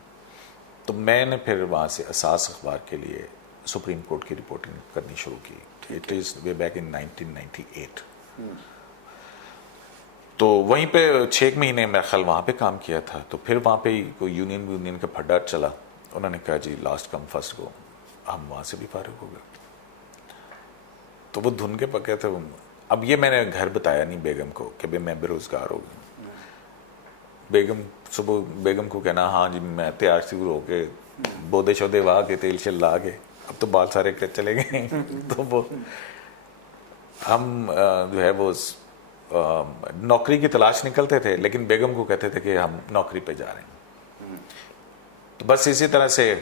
تو میں نے پھر وہاں سے اساس اخبار کے لیے سپریم کورٹ کی رپورٹنگ کرنی شروع کی. It is way back in 1998. تو وہیں پہ 6 مہینے میرا خیال وہاں پہ کام کیا تھا. تو پھر وہاں پہ کوئی یونین کا پھڈا چلا, انہوں نے کہا جی لاسٹ کم فرسٹ گو. ہم وہاں سے بھی فارغ ہو گئے. تو وہ دھن کے پکے تھے. اب یہ میں نے گھر بتایا نہیں بیگم کو کہ بھئی میں بے روزگار ہو گیا. بیگم صبح بیگم کو کہنا ہاں جی میں تیار شروع ہو کے بودے شودے واہ کے تیل شل لا کے, اب تو بال سارے چلے گئے. تو وہ ہم جو ہے وہ نوکری کی تلاش نکلتے تھے, لیکن بیگم کو کہتے تھے کہ ہم نوکری پہ جا رہے ہیں. تو بس اسی طرح سے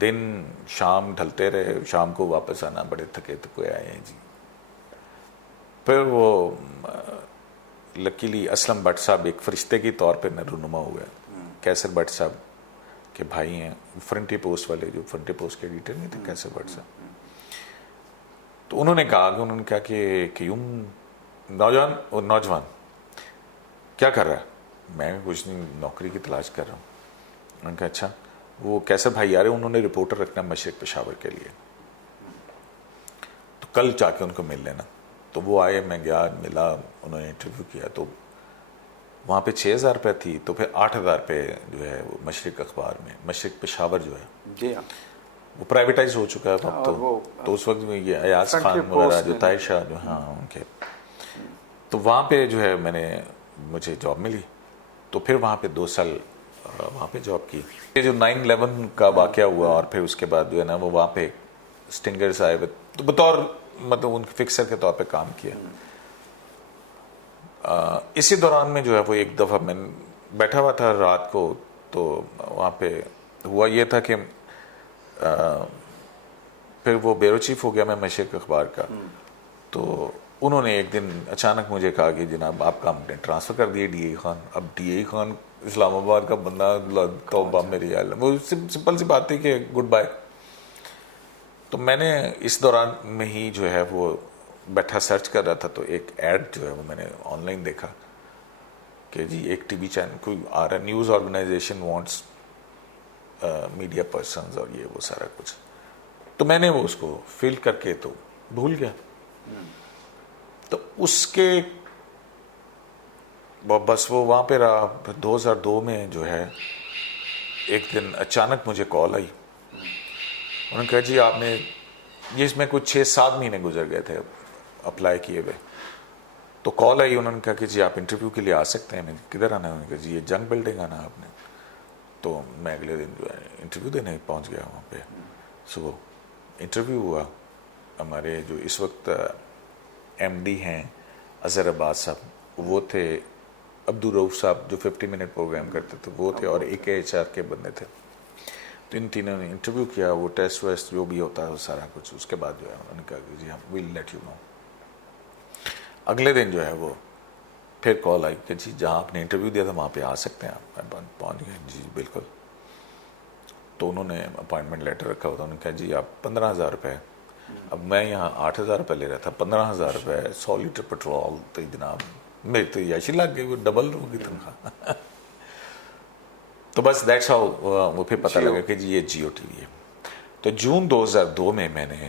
دن شام ڈھلتے رہے. شام کو واپس آنا, بڑے تھکے تھکے آئے ہیں جی. پھر وہ لکیلی اسلم بٹ صاحب ایک فرشتے کی طور پہ رونما ہوئے. کیسر بٹ صاحب کے بھائی ہیں, فرنٹی پوسٹ والے, جو فرنٹی پوسٹ کے ایڈیٹر نہیں تھے کیسر بٹ صاحب. تو انہوں نے کہا کہ کیوں نوجوان کیا کر رہا ہے. میں کچھ نہیں, نوکری کی تلاش کر رہا ہوں. انہوں نے کہا اچھا, وہ کیسر بھائی آ رہے, انہوں نے رپورٹر رکھنا مشرق پشاور کے لیے, تو کل جا کے ان کو مل لینا. تو وہ آئے, میں گیا ملا, انہوں نے انٹرویو کیا. تو وہاں پہ 6,000 روپے تھی, تو پھر 8,000 روپے جو ہے وہ مشرق اخبار میں, مشرق پشاور جو ہے جی ہاں وہ پرائیویٹائز ہو چکا ہے اب تو اس وقت میں یہ ایاز خان وغیرہ جو طاہر شاہ جو ہاں ان کے. تو وہاں پہ جو ہے مجھے جاب ملی. تو پھر وہاں پہ 2 سال وہاں پہ جاب کی. یہ جو 9/11 کا واقعہ ہوا, اور پھر اس کے بعد جو ہے نا وہ وہاں پہ اسٹنگرز آئے, تو بطور مطلب ان فکسر کے طور پہ کام کیا. اسی دوران میں جو ہے وہ ایک دفعہ میں بیٹھا ہوا تھا رات کو, تو وہاں پہ ہوا یہ تھا کہ پھر وہ بیورو چیف ہو گیا میں مشرق اخبار کا. تو انہوں نے ایک دن اچانک مجھے کہا کہ جناب آپ کا ہم نے ٹرانسفر کر دیے ڈی اے خان. اب ڈی اے خان اسلام آباد کا بندہ, توبہ میری عالم, وہ سمپل سی بات تھی کہ گڈ بائے. تو میں نے اس دوران میں ہی جو ہے وہ بیٹھا سرچ کر رہا تھا, تو ایک ایڈ جو ہے وہ میں نے آن لائن دیکھا کہ جی ایک ٹی وی چینل کوئی آ رہا ہے, news organisation wants media persons اور یہ وہ سارا کچھ. تو میں نے وہ اس کو فل کر کے تو بھول گیا. تو اس کے بس وہ وہاں پہ رہا. 2002 میں جو ہے ایک دن اچانک مجھے کال آئی. انہوں نے کہا جی آپ نے یہ, اس میں کچھ 6-7 مہینے گزر گئے تھے اپلائی کیے ہوئے. تو کال آئی, انہوں نے کہا کہ جی آپ انٹرویو کے لیے آ سکتے ہیں. میں کدھر آنا ہے؟ انہوں نے کہا جی یہ جنگ بلڈنگ آنا آپ نے. تو میں اگلے دن جو ہے انٹرویو دینے پہنچ گیا وہاں پہ. صبح انٹرویو ہوا. ہمارے جو اس وقت ایم ڈی ہیں اظہر عباس صاحب, وہ تھے. عبدالرؤف صاحب جو 50 منٹ پروگرام کرتے تھے وہ تھے, اور ایک HR کے بندے تھے. تو ان تینوں نے انٹرویو کیا, وہ ٹیسٹ ویسٹ جو بھی ہوتا ہے وہ سارا کچھ. اس کے بعد جو ہے انہوں نے کہا کہ جی ہم ویل لیٹ یو نو. اگلے دن جو ہے وہ پھر کال آئی کہ جی جہاں آپ نے انٹرویو دیا تھا وہاں پہ آ سکتے ہیں آپ. میں پہنچ گئے. جی بالکل. تو انہوں نے اپائنٹمنٹ لیٹر رکھا ہوتا. انہوں نے کہا جی آپ 15,000 روپے. اب میں یہاں 8,000 روپے لے رہا تھا, 15,000 روپے 100 لیٹر پیٹرول. تو جناب میری تو یاشی لگ گئی, وہ ڈبل ہوگی تنخواہ. تو بس دیٹس ہاؤ وہ پھر پتہ لگا کہ جی یہ جیو ٹی وی ہے. تو جون 2002 میں میں نے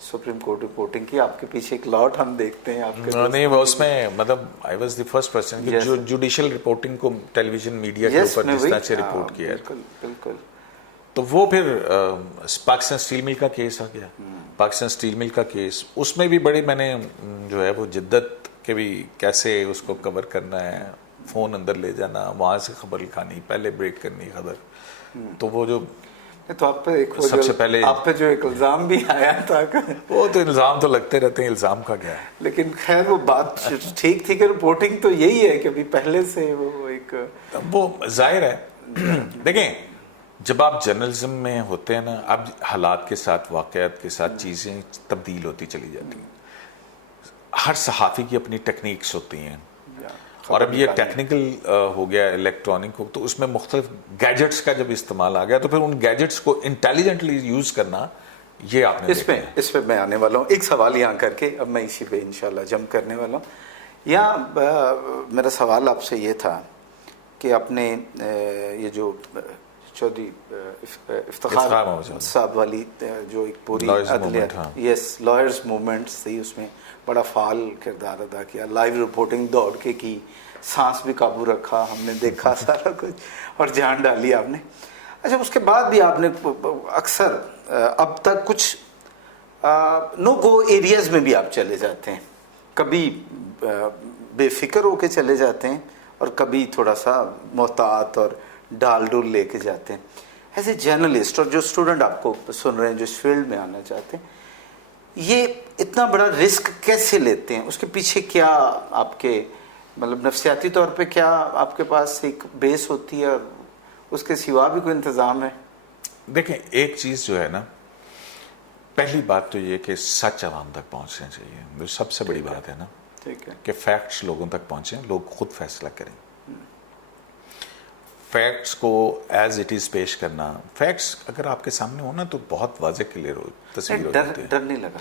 سپریم کورٹ رپورٹنگ کی. آپ کے پیچھے ایک لاٹ ہم دیکھتے ہیں آپ کے نہیں وہ اس میں مطلب I was the first person کہ جو جوڈیشل رپورٹنگ کو ٹیلی ویژن میڈیا کے اوپر جس طرح سے رپورٹ کیا ہے. بالکل بالکل. تو وہ پھر پاکستان اسٹیل مل کا کیس آ گیا. پاکستان اسٹیل مل کا کیس اس میں بھی بڑی میں نے جو ہے وہ جدت کے بھی کیسے اس کو کور کرنا ہے, فون اندر لے جانا, وہاں سے خبر لکھانی, پہلے بریک کرنی خبر. تو وہ جو تو آپ پہ ایک سب سے پہلے آپ پہ جو ایک الزام بھی آیا تھا, وہ تو الزام تو لگتے رہتے ہیں, الزام کا کیا ہے. لیکن خیر وہ بات ٹھیک تھی کہ رپورٹنگ تو یہی ہے کہ ابھی پہلے سے وہ ایک وہ ظاہر ہے. دیکھیں جب آپ جرنلزم میں ہوتے ہیں نا, اب حالات کے ساتھ واقعات کے ساتھ چیزیں تبدیل ہوتی چلی جاتی ہیں. ہر صحافی کی اپنی ٹیکنیکس ہوتی ہیں, اور اب یہ ٹیکنیکل ہو گیا الیکٹرانک ہو, تو اس میں مختلف گیجٹس کا جب استعمال آ گیا تو پھر ان گیجٹس کو انٹیلیجنٹلی یوز کرنا, یہ آپ نے اس پہ میں آنے والا ہوں. ایک سوال یہاں کر کے اب میں اسی پہ انشاءاللہ جمپ کرنے والا ہوں. یہاں میرا سوال آپ سے یہ تھا کہ آپ نے یہ جو چودھری افتخار صاحب والی جو ایک پوری یس لائرز موومنٹس تھی, اس میں بڑا فعال کردار ادا کیا, لائیو رپورٹنگ دوڑ کے کی, سانس بھی قابو رکھا, ہم نے دیکھا سارا کچھ اور جان ڈالی آپ نے. اچھا اس کے بعد بھی آپ نے اکثر اب تک کچھ نو گو ایریاز میں بھی آپ چلے جاتے ہیں, کبھی بے فکر ہو کے چلے جاتے ہیں اور کبھی تھوڑا سا محتاط اور ڈال ڈول لے کے جاتے ہیں. ایز اے جرنلسٹ اور جو اسٹوڈنٹ آپ کو سن رہے ہیں جو اس فیلڈ میں آنا چاہتے ہیں, یہ اتنا بڑا رسک کیسے لیتے ہیں؟ اس کے پیچھے کیا آپ کے مطلب نفسیاتی طور پہ کیا آپ کے پاس ایک بیس ہوتی ہے, اور اس کے سوا بھی کوئی انتظام ہے؟ دیکھیں ایک چیز جو ہے نا, پہلی بات تو یہ کہ سچ عوام تک پہنچنا چاہیے, جو سب سے بڑی بات ہے نا, کہ فیکٹس لوگوں تک پہنچیں, لوگ خود فیصلہ کریں. فیکٹس کو ایز اٹ از پیش کرنا, فیکٹس اگر آپ کے سامنے ہونا تو بہت واضح کلیئر تصویر ہو جاتی ہے. ڈر نہیں لگا؟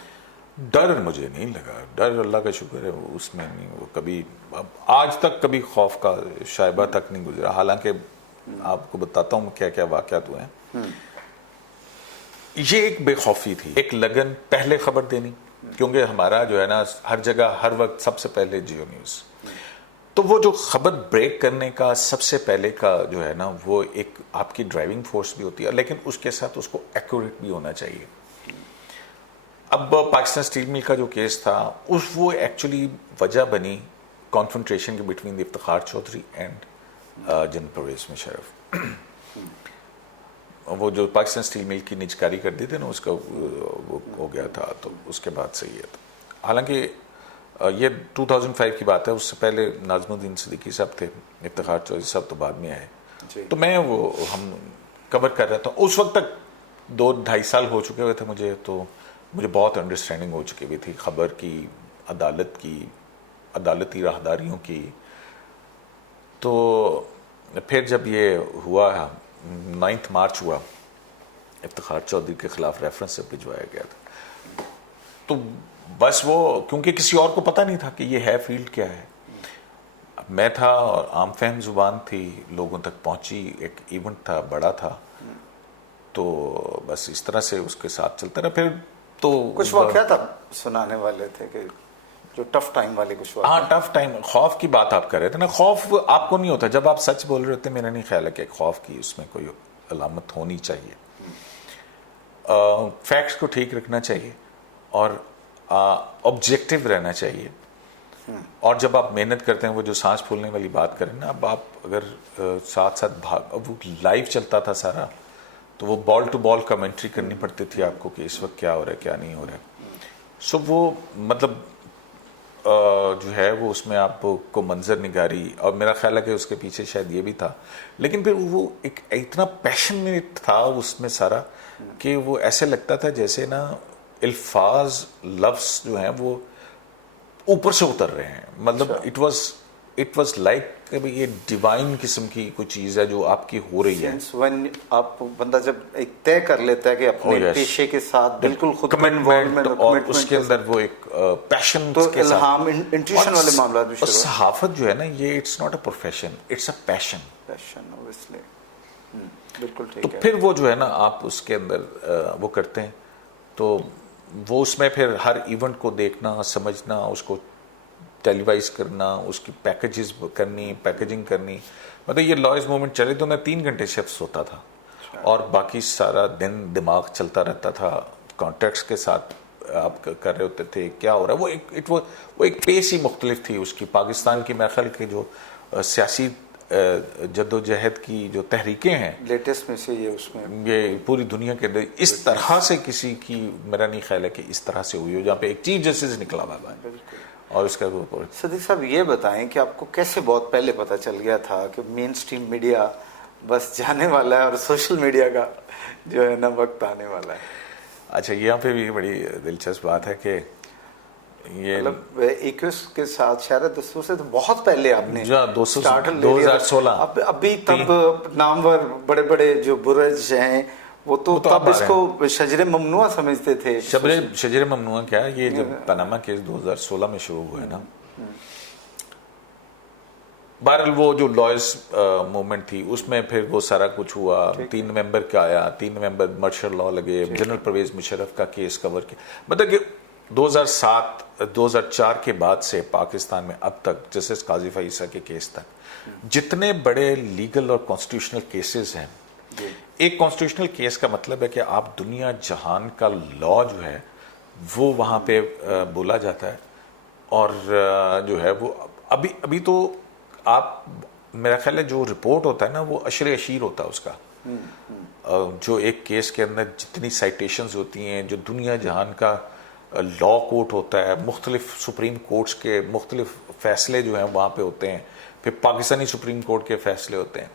ڈر مجھے نہیں لگا, ڈر اللہ کا شکر ہے اس میں نہیں, وہ کبھی آج تک کبھی خوف کا شائبہ تک نہیں گزرا. حالانکہ آپ کو بتاتا ہوں کیا کیا واقعات ہوئے ہیں. یہ ایک بے خوفی تھی, ایک لگن پہلے خبر دینی, کیونکہ ہمارا جو ہے نا ہر جگہ ہر وقت سب سے پہلے جیو نیوز, تو وہ جو خبر بریک کرنے کا سب سے پہلے کا جو ہے نا وہ ایک آپ کی ڈرائیونگ فورس بھی ہوتی ہے, لیکن اس کے ساتھ اس کو ایکوریٹ بھی ہونا چاہیے. اب پاکستان اسٹیل مل کا جو کیس تھا وہ ایکچولی وجہ بنی کانفرنٹریشن کے between Iftikhar Chaudhry and general Pervez Musharraf. وہ جو پاکستان اسٹیل مل کی نجکاری کر دی تھی نا, اس کا وہ ہو گیا تھا, تو اس کے بعد سے یہ تھا. حالانکہ یہ 2005 کی بات ہے, اس سے پہلے ناظم الدین صدیقی صاحب تھے, افتخار چودھری صاحب تو بعد میں آئے. تو میں وہ ہم کور کر رہا تھا, اس وقت تک 2-2.5 سال ہو چکے ہوئے تھے مجھے, تو مجھے بہت انڈرسٹینڈنگ ہو چکی ہوئی تھی خبر کی, عدالت کی, عدالتی راہداریوں کی. تو پھر جب یہ ہوا 9 مارچ ہوا, افتخار چودھری کے خلاف ریفرنس سے بھجوایا گیا تھا, تو بس وہ کیونکہ کسی اور کو پتہ نہیں تھا کہ یہ ہے فیلڈ کیا ہے. میں تھا اور عام فہم زبان تھی, لوگوں تک پہنچی, ایک ایونٹ تھا, بڑا تھا, تو بس اس طرح سے اس کے ساتھ چلتا رہا. پھر تو کچھ واقعات آپ سنانے والے تھے کہ جو ٹف ٹائم والے کچھ واقعات. ہاں ٹف ٹائم, خوف کی بات آپ کر رہے تھے نا. خوف آپ کو نہیں ہوتا جب آپ سچ بول رہے ہوتے, میرا نہیں خیال ہے کہ خوف کی اس میں کوئی علامت ہونی چاہیے. فیکٹس کو ٹھیک رکھنا چاہیے اور آبجیکٹو رہنا چاہیے. اور جب آپ محنت کرتے ہیں, وہ جو سانس پھولنے والی بات کریں نا, اب آپ اگر ساتھ ساتھ وہ لائیو چلتا تھا سارا, تو وہ بال ٹو بال کمنٹری کرنی پڑتی تھی آپ کو کہ اس وقت کیا ہو رہا ہے کیا نہیں ہو رہا ہے. سو وہ مطلب جو ہے وہ اس میں آپ کو منظر نگاری, اور میرا خیال ہے کہ اس کے پیچھے شاید یہ بھی تھا, لیکن پھر وہ ایک اتنا پیشنیٹ تھا اس میں سارا کہ وہ ایسے لگتا تھا جیسے نا الفاظ لفظ جو ہیں وہ اوپر سے اتر رہے ہیں. مطلب اٹ واز لائک یہ ڈیوائن قسم کی کوئی چیز ہے جو آپ کی ہو رہی ہے. آپ بندہ جب ایک طے کر لیتا ہے کہ اپنے پیشے کے ساتھ بالکل خود کمٹمنٹ, اور اس کے اندر وہ ایک پیشن کے ساتھ, الہام انٹیویشن والے معاملات بھی شروع. صحافت جو ہے نا یہ it's not a profession, it's a passion. Obviously بالکل ٹھیک تو ہے. پھر وہ جو ہے نا آپ اس کے اندر وہ کرتے ہیں, تو وہ اس میں پھر ہر ایونٹ کو دیکھنا, سمجھنا, اس کو ٹیلی وائز کرنا, اس کی پیکیجز کرنی, پیکیجنگ کرنی. مطلب یہ لائز موومنٹ چلے تو میں 3 گھنٹے شفٹ ہوتا تھا اور باقی سارا دن دماغ چلتا رہتا تھا. کانٹیکٹس کے ساتھ آپ کر رہے ہوتے تھے کیا ہو رہا ہے. وہ ایک پیس ہی مختلف تھی اس کی. پاکستان کی میرے خیال کے جو سیاسی جد و جہد کی جو تحریکیں ہیں لیٹسٹ میں سے یہ پوری دنیا کے اس طرح سے کسی کی میرا نہیں خیال ہے کہ اس طرح سے ہوئی ہو جہاں پہ ایک چیف جسٹس نکلا ہوا ہے اور اس کا صدیق صاحب یہ بتائیں کہ آپ کو کیسے بہت پہلے پتہ چل گیا تھا کہ مین سٹریم میڈیا بس جانے والا ہے اور سوشل میڈیا کا جو ہے نا وقت آنے والا ہے؟ اچھا یہاں پہ بھی بڑی دلچسپ بات ہے کہ یہ مطلب 21 کے ساتھ شہر دستور سے تو بہت پہلے آپ نے 2016 ابھی تب نامور بڑے بڑے جو برج ہیں وہ تو تب اس کو شجر ممنوع سمجھتے تھے. شجر ممنوع کیا ہے, یہ جب پاناما کیس 2016 میں شروع ہوا ہے نا, بہرحال وہ جو لائز موومنٹ تھی اس میں پھر وہ سارا کچھ ہوا. 3 نومبر کا آیا, 3 نومبر مرشل لاء لگے, جنرل پرویز مشرف کا کیس کور کیا. مطلب کہ 2004 کے بعد سے پاکستان میں اب تک جسٹس قاضی فائزہ کے کیس تک جتنے بڑے لیگل اور کانسٹیٹیوشنل کیسز ہیں, ایک کانسٹیٹیوشنل کیس کا مطلب ہے کہ آپ دنیا جہان کا لا جو ہے وہ وہاں پہ بولا جاتا ہے. اور جو ہے وہ ابھی تو آپ میرا خیال ہے جو رپورٹ ہوتا ہے نا وہ عشر اشیر ہوتا ہے اس کا, جو ایک کیس کے اندر جتنی سائٹیشنز ہوتی ہیں, جو دنیا جہان کا لا کورٹ ہوتا ہے, مختلف سپریم کورٹس کے مختلف فیصلے جو ہیں وہاں پہ ہوتے ہیں, پھر پاکستانی سپریم کورٹ کے فیصلے ہوتے ہیں,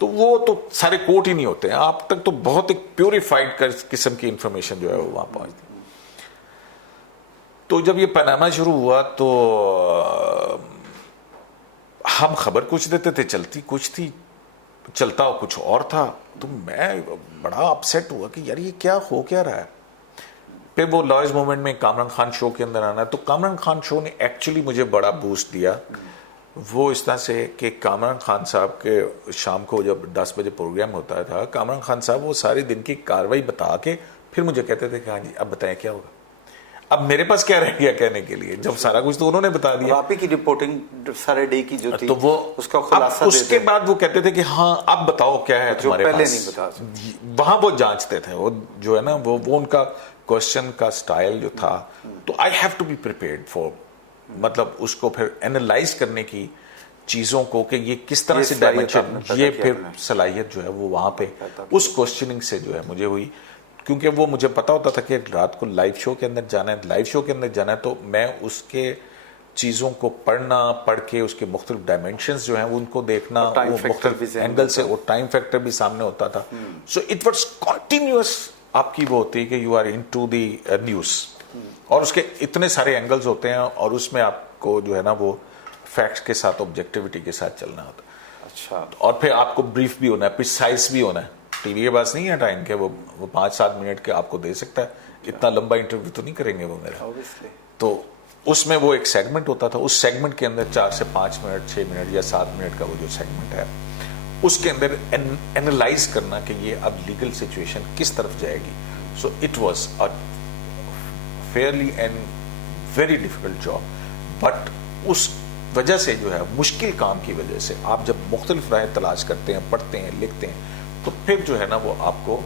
تو وہ تو سارے کورٹ ہی نہیں ہوتے ہیں. آپ تک تو بہت ایک پیوریفائڈ قسم کی انفارمیشن جو ہے وہ وہاں پہنچتی. تو جب یہ پاناما شروع ہوا تو ہم خبر کچھ دیتے تھے, چلتی کچھ تھی, چلتا کچھ اور تھا. تو میں بڑا اپسیٹ ہوا کہ یار یہ کیا ہو کیا رہا ہے. پھر وہ لائز موومنٹ میں کامران خان شو کے اندر آنا ہے, تو کامران خان شو نے ایکچولی مجھے بڑا بوسٹ دیا. وہ اس طرح سے کہ کامران خان صاحب کے شام کو جب 10 بجے پروگرام ہوتا تھا, کامران خان صاحب وہ سارے دن کی کاروائی بتا کے پھر مجھے کہتے تھے کہ ہاں جی اب بتائیں کیا ہوگا. اب میرے پاس کیا رہ گیا کہنے کے لیے, جب سارا کچھ تو انہوں نے بتا دیا. آپ ہی کی رپورٹنگ سارے ڈے کی جو تھی تو وہ اس کا خلاصہ اس کے بعد وہ کہتے تھے کہ ہاں اب بتاؤ کیا ہے تمہارے پاس, پہلے نہیں بتا سکتے. وہاں وہ جانچتے تھے, وہ جو ہے نا وہ ان کا کوشچن کا سٹائل جو تھا. تو I have to be prepared for, مطلب اس کو پھر اینالائز کرنے کی چیزوں کو کہ یہ کس طرح سے ڈائمنشن, یہ پھر صلاحیت جو ہے وہ وہاں پہ اس کوشچننگ سے جو ہے مجھے ہوئی. کیونکہ وہ مجھے پتا ہوتا تھا کہ رات کو لائیو شو کے اندر جانا ہے, تو میں اس کے چیزوں کو پڑھ کے اس کے مختلف ڈائمنشنز جو ہیں ان کو دیکھنا, وہ مختلف اینگل سے, اور ٹائم فیکٹر بھی سامنے ہوتا تھا. So it was continuous. آپ کی وہ ہوتی ہے کہ you are into the news, اور اس کے اتنے سارے اینگلز ہوتے ہیں, اور اس میں آپ کو جو ہے نا وہ فیکٹس کے ساتھ آبجیکٹیوٹی کے ساتھ چلنا ہوتا ہے. اچھا. اور پھر آپ کو بریف بھی ہونا ہے, پریسائز بھی ہونا ہے. ٹی وی کے پاس نہیں ہے ٹائم کہ وہ 5-7 منٹ کے آپ کو دے سکتا ہے, اتنا لمبا انٹرویو تو نہیں کریں گے وہ میرا. تو اس میں وہ ایک سیگمنٹ ہوتا تھا, اس سیگمنٹ کے اندر 4 سے 5 منٹ 6 منٹ یا 7 منٹ کا وہ جو سیگمنٹ ہے اس کے اندر اینالائز کرنا کہ یہ اب لیگل سچویشن کس طرف جائے گی. So it was a fairly and very difficult job, but اس وجہ سے جو ہے مشکل کام کی وجہ سے آپ جب مختلف راہیں تلاش کرتے ہیں, پڑھتے ہیں, لکھتے ہیں, تو پھر جو ہے نا وہ آپ کو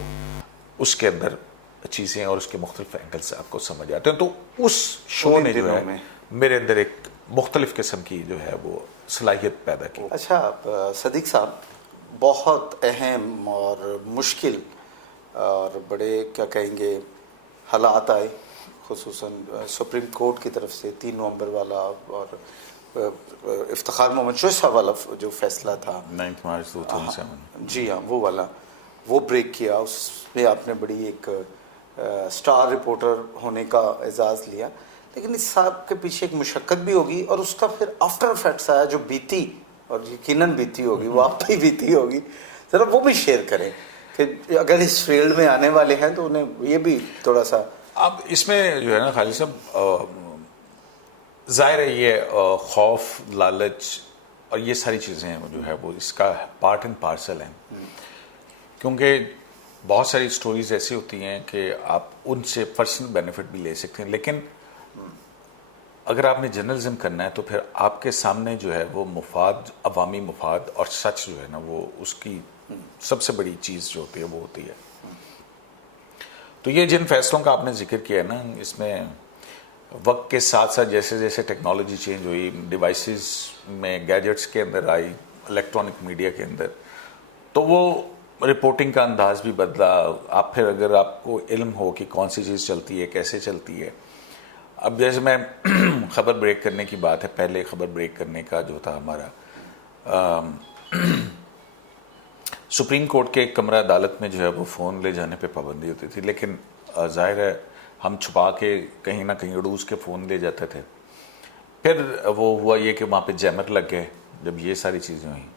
اس کے اندر چیزیں اور اس کے مختلف اینگل سے آپ کو سمجھ آتے ہیں. تو اس شو نے جو ہے میرے اندر ایک مختلف قسم کی جو ہے وہ صلاحیت پیدا کی. اچھا صدیق صاحب, بہت اہم اور مشکل اور بڑے کیا کہیں گے حالات آئے, خصوصاً سپریم کورٹ کی طرف سے 3 نومبر والا, اور افتخار محمد شویس صاحب والا جو فیصلہ تھا 9 مارچ 2007. جی ہاں, وہ والا, وہ بریک کیا. اس میں آپ نے بڑی ایک سٹار رپورٹر ہونے کا اعزاز لیا, لیکن اس صاحب کے پیچھے ایک مشقت بھی ہوگی, اور اس کا پھر آفٹر افیکٹس آیا جو بیتی, اور یقیناً بیتی ہوگی, وہ آپ پہ ہی بیتی ہوگی. ذرا وہ بھی شیئر کریں کہ اگر اس فیلڈ میں آنے والے ہیں تو انہیں یہ بھی تھوڑا سا. اب اس میں جو ہے نا خالد صاحب, ظاہر ہے یہ خوف, لالچ اور یہ ساری چیزیں جو ہے وہ اس کا پارٹ اینڈ پارسل ہیں. کیونکہ بہت ساری سٹوریز ایسی ہوتی ہیں کہ آپ ان سے پرسنل بینیفٹ بھی لے سکتے ہیں، لیکن اگر آپ نے جرنلزم کرنا ہے تو پھر آپ کے سامنے جو ہے وہ مفاد، عوامی مفاد اور سچ جو ہے نا، وہ اس کی سب سے بڑی چیز جو ہوتی ہے وہ ہوتی ہے. تو یہ جن فیصلوں کا آپ نے ذکر کیا ہے نا، اس میں وقت کے ساتھ ساتھ جیسے جیسے ٹیکنالوجی چینج ہوئی، ڈیوائسز میں گیجٹس کے اندر آئی، الیکٹرانک میڈیا کے اندر، تو وہ رپورٹنگ کا انداز بھی بدلا. آپ پھر اگر آپ کو علم ہو کہ کون سی چیز چلتی ہے، کیسے چلتی ہے. اب جیسے میں خبر بریک کرنے کی بات ہے، پہلے خبر بریک کرنے کا جو تھا ہمارا سپریم کورٹ کے کمرہ عدالت میں جو ہے وہ فون لے جانے پہ پابندی ہوتی تھی، لیکن ظاہر ہے ہم چھپا کے کہیں نہ کہیں اڑوس کے فون لے جاتے تھے. پھر وہ ہوا یہ کہ وہاں پہ جیمر لگ گئے. جب یہ ساری چیزیں ہوئیں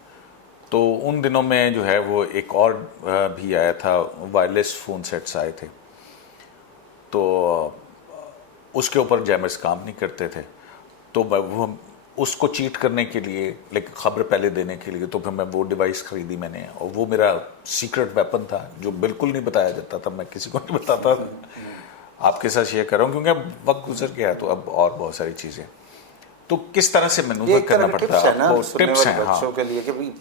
تو ان دنوں میں جو ہے وہ ایک اور بھی آیا تھا، وائرلیس فون سیٹس آئے تھے، تو اس کے اوپر جیمرز کام نہیں کرتے تھے. تو وہ اس کو چیٹ کرنے کے لیے، لیکن خبر پہلے دینے کے لیے، تو پھر میں وہ ڈیوائس خریدی میں نے، اور وہ میرا سیکرٹ ویپن تھا جو بالکل نہیں بتایا جاتا تھا، میں کسی کو نہیں بتاتا تھا. آپ کے ساتھ شیئر کر رہا ہوں کیونکہ وقت گزر گیا تو اب اور بہت ساری چیزیں. تو کس طرح سے مینوور کرنا پڑتا ہے آپ کو، ٹپس ہیں ہاں،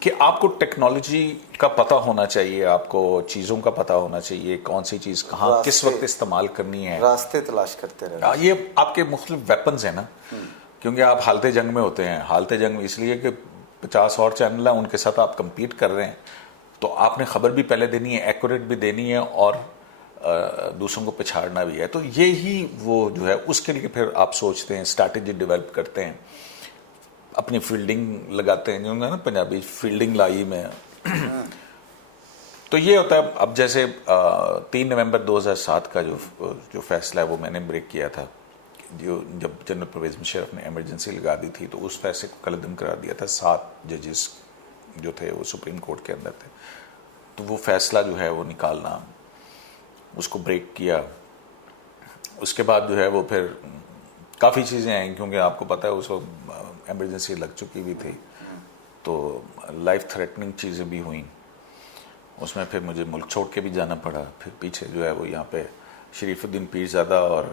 کہ آپ کو ٹیکنالوجی کا پتہ ہونا چاہیے، آپ کو چیزوں کا پتہ ہونا چاہیے، کون سی چیز کہاں کس وقت استعمال کرنی ہے، راستے تلاش کرتے رہنا. یہ آپ کے مختلف ویپنز ہیں نا، کیونکہ آپ حالت جنگ میں ہوتے ہیں. حالت جنگ اس لیے کہ 50 اور چینل ہیں، ان کے ساتھ آپ کمپیٹ کر رہے ہیں، تو آپ نے خبر بھی پہلے دینی ہے، ایکوریٹ بھی دینی ہے، اور دوسروں کو پچھاڑنا بھی ہے. تو یہی وہ جو ہے اس کے لیے پھر آپ سوچتے ہیں، اسٹریٹجی ڈیولپ کرتے ہیں، اپنی فیلڈنگ لگاتے ہیں، جو نا پنجابی فیلڈنگ لائی میں. تو یہ ہوتا ہے. اب جیسے 3 نومبر 2007 کا جو فیصلہ ہے وہ میں نے بریک کیا تھا، جب جنرل پرویز مشرف نے ایمرجنسی لگا دی تھی، تو اس فیصلے کو کالعدم قرار دیا تھا. 7 ججز جو تھے وہ سپریم کورٹ کے اندر تھے، تو وہ فیصلہ جو ہے وہ نکالنا، اس کو بریک کیا. اس کے بعد جو ہے وہ پھر کافی چیزیں آئیں، کیونکہ آپ کو پتہ ہے اس وقت ایمرجنسی لگ چکی بھی تھی، تو لائف تھریٹننگ چیزیں بھی ہوئیں. اس میں پھر مجھے ملک چھوڑ کے بھی جانا پڑا. پھر پیچھے جو ہے وہ یہاں پہ شریف الدین پیرزادہ اور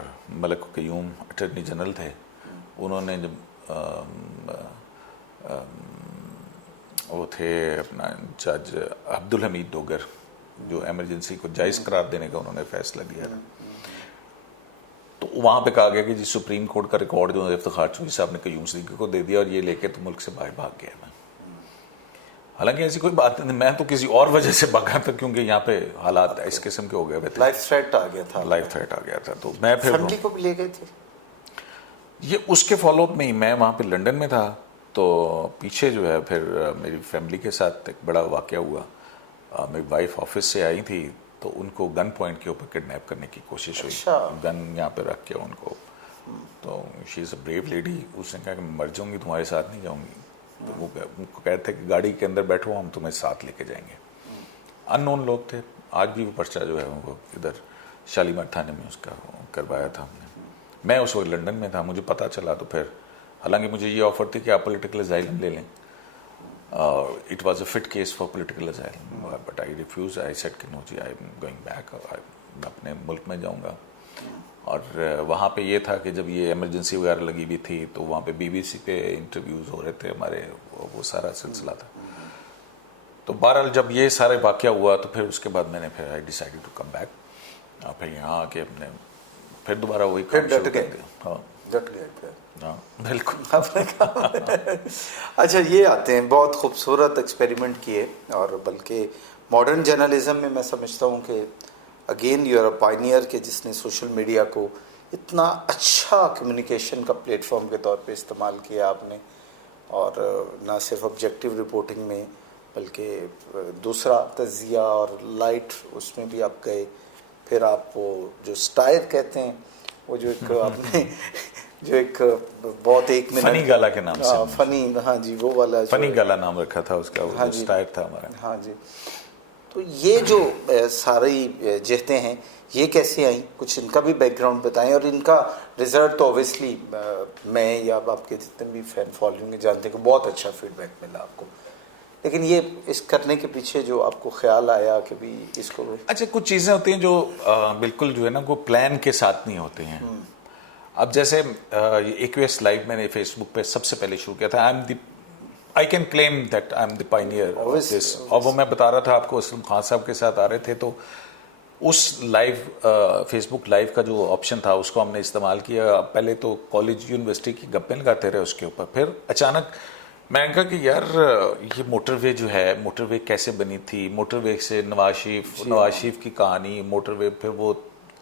ملک قیوم اٹارنی جنرل تھے، انہوں نے جب وہ تھے اپنا جج عبدالحمید ڈوگر، جو ایمرجنسی کو جائز قرار دینے کا انہوں نے فیصلہ دیا تھا، تو وہاں پہ کہا گیا کہ جی سپریم کورٹ کا ریکارڈ جو افتخار چوہدری صاحب نے قیوم صدیقی کو دے دیا، اور یہ لے کے تو ملک سے باہر بھاگ گیا. میں حالانکہ ایسی کوئی بات نہیں، میں تو کسی اور وجہ سے بھاگا تھا، کیونکہ یہاں پہ حالات اس قسم کے ہو گئے تھے، لائف تھریٹ آ گیا تھا. لائف تھریٹ آ گیا تھا. تو میں پھر فیملی کو بھی لے گئے تھے. یہ اس کے فالو اپ میں ہی میں وہاں پہ لنڈن میں تھا، تو پیچھے جو ہے پھر میری فیملی کے ساتھ ایک بڑا واقعہ ہوا. میری وائف آفس سے آئی تھی، تو ان کو گن پوائنٹ کے اوپر کڈنیپ کرنے کی کوشش ہوئی. گن یہاں پہ رکھ کے ان کو، تو شی از اے بریو لیڈی. اس نے کہا کہ میں مر جاؤں گی، تمہارے ساتھ نہیں جاؤں گی. تو وہ کہتے تھے کہ گاڑی کے اندر بیٹھو، ہم تمہیں ساتھ لے کے جائیں گے. ان نون لوگ تھے. آج بھی وہ پرچہ جو ہے وہ ادھر شالیمار تھانے میں اس کا کروایا تھا ہم نے. میں اس وقت لنڈن میں تھا. مجھے پتہ چلا تو پھر، حالانکہ مجھے یہ آفر تھی کہ آپ پولیٹیکل اسائلم لے لیں. It was a fit case for political asylum, but I refuse. I said کہ نو جی، آئی ایم گوئنگ بیک، میں اپنے ملک میں جاؤں گا. اور وہاں پہ یہ تھا کہ جب یہ ایمرجنسی وغیرہ لگی ہوئی تھی، تو وہاں پہ BBC پہ انٹرویوز ہو رہے تھے ہمارے، وہ سارا سلسلہ تھا. تو بہرحال جب یہ سارے واقعہ ہوا، تو پھر اس کے بعد میں نے پھر آئی ڈیسائیڈ ٹو کم بیک. اور پھر یہاں آ کے اپنے پھر دوبارہ وہی کام شروع کر دیا. ہاں ہاں بالکل. اچھا، یہ آتے ہیں بہت خوبصورت ایکسپیریمنٹ کیے، اور بلکہ ماڈرن جرنلزم میں سمجھتا ہوں کہ again you are a pioneer, کہ جس نے سوشل میڈیا کو اتنا اچھا کمیونیکیشن کا پلیٹ فارم کے طور پہ استعمال کیا آپ نے. اور نہ صرف آبجیکٹیو رپورٹنگ میں، بلکہ دوسرا تجزیہ اور لائٹ، اس میں بھی آپ گئے. پھر آپ وہ جو سٹائر کہتے ہیں، وہ جو ایک آپ نے جو ایک بہت ایک منٹ فنی گالا کے نام سے، فنی، ہاں جی، وہ والا فنی گالا نام رکھا تھا اس کا، وہ سٹائر تھا ہمارا. ہاں جی. تو یہ جو ساری جہتیں ہیں، یہ کیسے آئیں؟ کچھ ان کا بھی بیک گراؤنڈ بتائیں. اور ان کا رزلٹ تو اوبیسلی میں یا آپ کے جتنے بھی فین فالوئنگ جانتے ہیں کہ بہت اچھا فیڈ بیک ملا آپ کو. لیکن یہ اس کرنے کے پیچھے جو آپ کو خیال آیا کہ بھی اس کو اچھا کچھ چیزیں ہوتی ہیں جو بالکل جو ہے نا وہ پلان کے ساتھ نہیں ہوتے ہیں. اب جیسے ایکویس لائیو میں نے فیس بک پہ سب سے پہلے شروع کیا تھا. I can claim that I am the pioneer of this. اور وہ میں بتا رہا تھا آپ کو اسلم خان صاحب کے ساتھ آ رہے تھے تو اس لائیو فیس بک لائیو کا جو آپشن تھا اس کو ہم نے استعمال کیا. پہلے تو کالج یونیورسٹی کی گپیں لگاتے رہے اس کے اوپر. پھر اچانک میں نے کہا کہ یار یہ موٹر وے جو ہے موٹر وے کیسے بنی تھی, موٹر وے سے نواز شریف کی کہانی, موٹر وے پھر وہ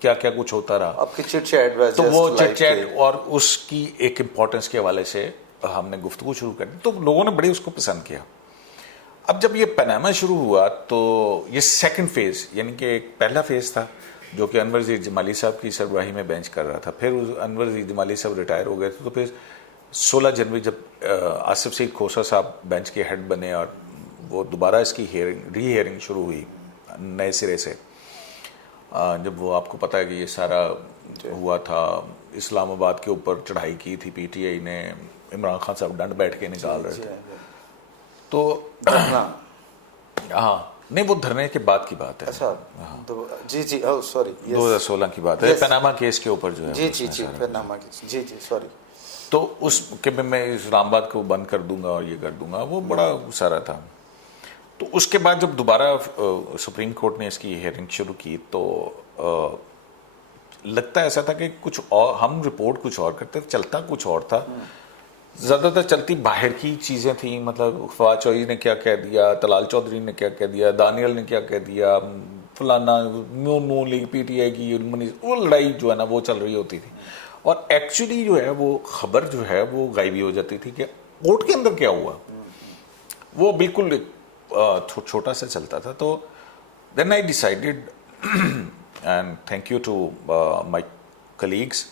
کیا کیا کچھ ہوتا رہا, آپ کی چٹ چیٹ, تو وہ چٹ چیٹ اور اس کی ایک امپورٹنس کے حوالے سے ہم نے گفتگو شروع کر دی تو لوگوں نے بڑی اس کو پسند کیا. اب جب یہ پاناما شروع ہوا تو یہ سیکنڈ فیز یعنی کہ ایک پہلا فیز تھا جو کہ انور ضیا جمالی صاحب کی سربراہی میں بینچ کر رہا تھا. پھر انور ضیا جمالی صاحب ریٹائر ہو گئے تھے تو پھر 16 جنوری جب آصف سعید کھوسہ صاحب بینچ کے ہیڈ بنے اور وہ دوبارہ اس کی ری ہیئرنگ شروع ہوئی نئے سرے سے, جب وہ آپ کو پتہ ہے کہ یہ سارا ہوا تھا, اسلام آباد کے اوپر چڑھائی کی تھی پی ٹی آئی نے, عمران خان صاحب ڈنڈ بیٹھ کے نکال رہے تھے. تو ہاں نہیں وہ دھرنے کے بعد کی بات ہے. اچھا جی جی سوری 2016 کی بات ہے, پاناما کیس کے اوپر جو ہے جی جی جی پاناما کیس, جی جی سوری. تو اس کہ میں اسلام آباد کو بند کر دوں گا اور یہ کر دوں گا, وہ بڑا سارا تھا. تو اس کے بعد جب دوبارہ سپریم کورٹ نے اس کی ہیئرنگ شروع کی تو لگتا ایسا تھا کہ کچھ اور, ہم رپورٹ کچھ اور کرتے, چلتا کچھ اور تھا. زیادہ تر چلتی باہر کی چیزیں تھیں, مطلب فواد چوہدری نے کیا کہہ دیا, طلال چودھری نے کیا کہہ دیا, دانیل نے کیا کہہ دیا, فلانا نون لیگ پی ٹی آئی کی وہ لڑائی جو ہے نا وہ چل رہی ہوتی تھی. اور ایکچولی جو ہے وہ خبر جو ہے وہ غائب ہو جاتی تھی کہ کورٹ کے اندر کیا ہوا, وہ بالکل چھوٹا سا چلتا تھا. تو then I decided and thank you to my colleagues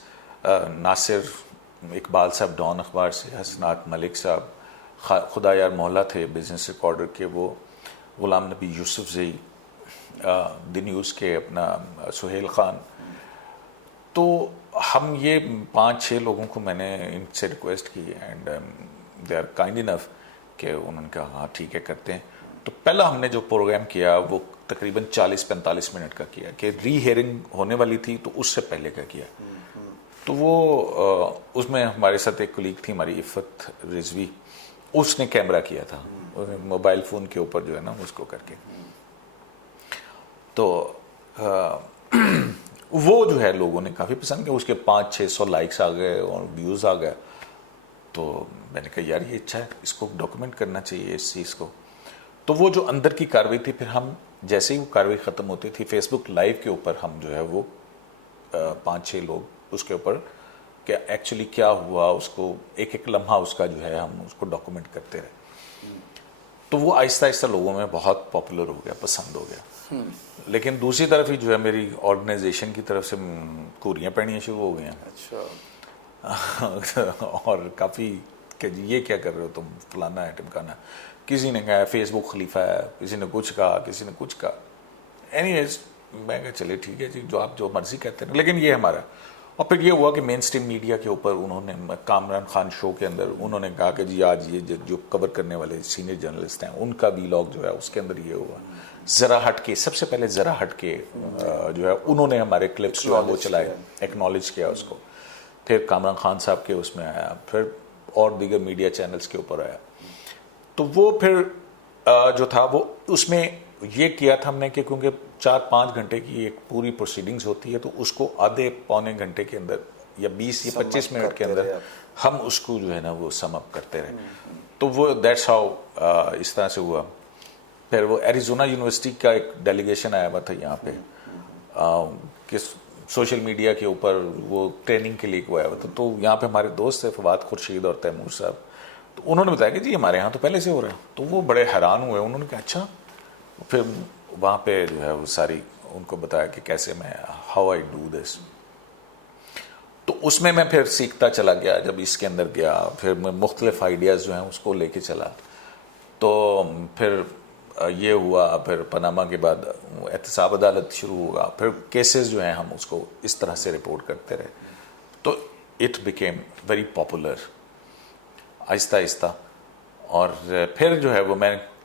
Nasir Iqbal صاحب ڈان اخبار سے, حسنات ملک صاحب خدا یار مولا تھے بزنس ریکارڈر کے, وہ غلام نبی یوسف زئی دی نیوز کے, اپنا سہیل خان. تو ہم یہ 5-6 لوگوں کو میں نے ان سے ریکویسٹ کی and they are kind enough کہ انہوں نے کہا ہاں ٹھیک ہے کرتے ہیں. تو پہلا ہم نے جو پروگرام کیا وہ تقریباً 40-45 منٹ کا کیا کہ ری ہیئرنگ ہونے والی تھی تو اس سے پہلے کا کیا. تو وہ اس میں ہمارے ساتھ ایک کلیگ تھی ہماری عفت رضوی, اس نے کیمرہ کیا تھا موبائل فون کے اوپر جو ہے نا اس کو کر کے. تو وہ جو ہے لوگوں نے کافی پسند کیا, اس کے 500-600 لائکس آ گئے اور ویوز آ گئے. تو میں نے کہا یار یہ اچھا ہے, اس کو ڈاکومنٹ کرنا چاہیے اس چیز کو. تو وہ جو اندر کی کارروائی تھی, پھر ہم جیسے ہی وہ کارروائی ختم ہوتی تھی فیس بک لائیو کے اوپر ہم جو ہے وہ 5-6 لوگ اس کے اوپر کہ ایکچولی کیا ہوا اس کو ایک ایک لمحہ اس کا جو ہے ہم اس کو ڈاکومنٹ کرتے رہے. تو وہ آہستہ آہستہ لوگوں میں بہت پاپولر ہو گیا, پسند ہو گیا. لیکن دوسری طرف ہی جو ہے میری آرگنائزیشن کی طرف سے کوریاں پڑنیاں شروع ہو گئی ہیں. اچھا. اور کافی کہ جی یہ کیا کر رہے ہو تم, فلانا ہے ٹمکانا. کسی نے کہا فیس بک خلیفہ ہے, کسی نے کچھ کہا, کسی نے کچھ کہا. اینی ویز میں کہا چلے ٹھیک ہے جی جو آپ جو مرضی کہتے ہیں, لیکن یہ ہمارا. اور پھر یہ ہوا کہ مین اسٹریم میڈیا کے اوپر انہوں نے کامران خان شو کے اندر انہوں نے کہا کہ جی آج یہ جو کور کرنے والے سینئر جرنلسٹ ہیں ان کا ویلاگ جو ہے اس کے اندر یہ ہوا. ذرا ہٹ کے سب سے پہلے ذرا ہٹ کے جو ہے انہوں نے ہمارے کلپس جو ہے وہ چلائے, ایکنالج کیا اس کو. پھر کامران خان صاحب کے اس میں آیا, پھر اور دیگر میڈیا چینلز کے اوپر آیا. تو وہ پھر جو تھا وہ اس میں یہ کیا تھا ہم نے کہ کیونکہ 4-5 گھنٹے کی ایک پوری پروسیڈنگز ہوتی ہے تو اس کو آدھے پونے گھنٹے کے اندر یا 20 یا 25 منٹ کے اندر ہم اس کو جو ہے نا وہ سم اپ کرتے رہے. تو وہ دیٹس ہاؤ اس طرح سے ہوا. پھر وہ ایریزونا یونیورسٹی کا ایک ڈیلیگیشن آیا ہوا تھا یہاں پہ کہ سوشل میڈیا کے اوپر وہ ٹریننگ کے لیے آیا ہوا تھا. تو یہاں پہ ہمارے دوست تھے فواد خورشید اور تیمور صاحب, تو انہوں نے بتایا کہ جی ہمارے یہاں تو پہلے سے ہو رہا ہے. تو وہ بڑے حیران ہوئے, انہوں نے کہا اچھا. پھر وہاں پہ جو ہے وہ ساری ان کو بتایا کہ کیسے میں ہاؤ آئی ڈو دس. تو اس میں پھر سیکھتا چلا گیا. جب اس کے اندر گیا پھر میں مختلف آئیڈیاز جو ہیں اس کو لے کے چلا. تو پھر یہ ہوا, پھر پاناما کے بعد احتساب عدالت شروع ہوگا, پھر کیسز جو ہیں ہم اس کو اس طرح سے رپورٹ کرتے رہے. تو اٹ بیکیم ویری پاپولر آہستہ آہستہ. اور پھر جو ہے وہ میں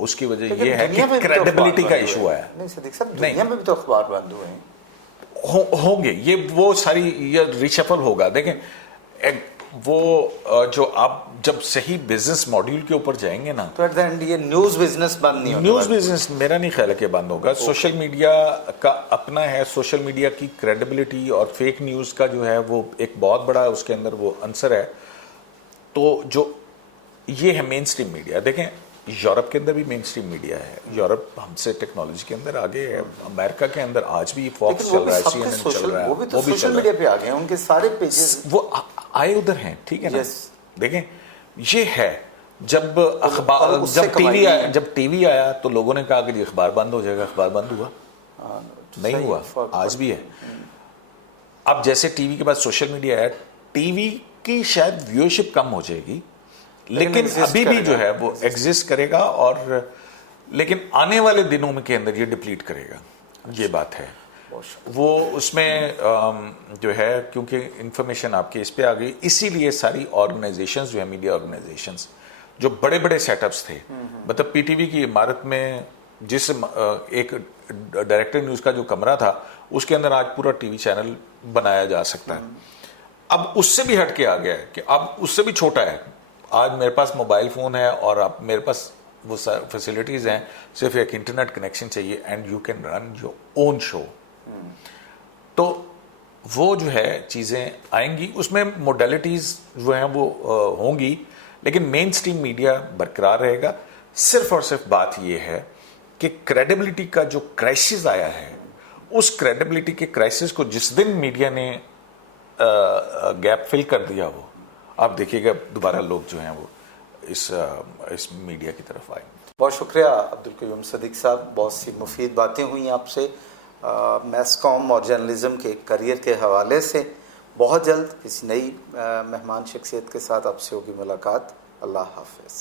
اس کی وجہ یہ ہے کہ کریڈیبلٹی کا ایشو آیا. نہیں صدیق صاحب, دنیا میں بھی تو اخبار بند ہوئے ہیں. ہوں گے یہ وہ ساری یہ ریشفل ہوگا. دیکھیں وہ جو آپ جب صحیح بزنس ماڈیول کے اوپر جائیں گے نا تو ایٹ دا اینڈ یہ نیوز بزنس بند نہیں ہوگا. نیوز بزنس میرا نہیں خیال ہے کہ بند ہوگا. سوشل میڈیا کا اپنا ہے, سوشل میڈیا کی کریڈیبلٹی اور فیک نیوز کا جو ہے وہ ایک بہت بڑا اس کے اندر وہ عنصر ہے. تو جو یہ ہے مین سٹریم میڈیا. دیکھیں یورپ کے اندر بھی مین سٹریم میڈیا ہے, یورپ ہم سے ٹیکنالوجی کے اندر آگے ہے. امریکہ کے اندر آج بھی فاکس چل رہا ہے, سی این این چل رہا ہے, وہ بھی تو سوشل میڈیا پہ آ گئے ہیں, ان کے سارے پیجز وہ آئے ادھر ہیں. ٹھیک ہے نا. دیکھیں یہ ہے جب اخبار جب ٹی وی آیا تو لوگوں نے کہا کہ جی اخبار بند ہو جائے گا. اخبار بند ہوا نہیں ہوا, آج بھی ہے. اب جیسے ٹی وی کے بعد سوشل میڈیا ہے, ٹی وی کی شاید ویورشپ کم ہو جائے گی لیکن ابھی بھی جو ہے وہ ایگزسٹ کرے گا, اور لیکن آنے والے دنوں میں کے اندر یہ ڈپلیٹ کرے گا. یہ بات ہے. وہ اس میں جو ہے کیونکہ انفارمیشن آپ کے اس پہ آ گئی, اسی لیے ساری آرگنائزیشنز جو ہے میڈیا آرگنائزیشنز جو بڑے بڑے سیٹ اپس تھے, مطلب پی ٹی وی کی عمارت میں جس ایک ڈائریکٹر نیوز کا جو کمرہ تھا اس کے اندر آج پورا ٹی وی چینل بنایا جا سکتا ہے. اب اس سے بھی ہٹ کے آ گیا ہے کہ اب اس سے بھی چھوٹا ہے. آج میرے پاس موبائل فون ہے اور اب میرے پاس وہ فیسلٹیز ہیں, صرف ایک انٹرنیٹ کنیکشن چاہیے and you can run your own show. تو وہ جو ہے چیزیں آئیں گی, اس میں موڈیلٹیز جو ہیں وہ ہوں گی, لیکن مین سٹریم میڈیا برقرار رہے گا. صرف اور صرف بات یہ ہے کہ کریڈیبلٹی کا جو کرائسس آیا ہے, اس کریڈیبلٹی کے کرائسس کو جس دن میڈیا نے گیپ فل کر دیا, وہ آپ دیکھیے گا دوبارہ لوگ جو ہیں وہ اس میڈیا کی طرف آئیں. بہت شکریہ عبدالقیوم صدیق صاحب, بہت سی مفید باتیں ہوئیں آپ سے میس کام اور جرنلزم کے کریئر کے حوالے سے. بہت جلد کسی نئی مہمان شخصیت کے ساتھ آپ سے ہوگی ملاقات. اللہ حافظ.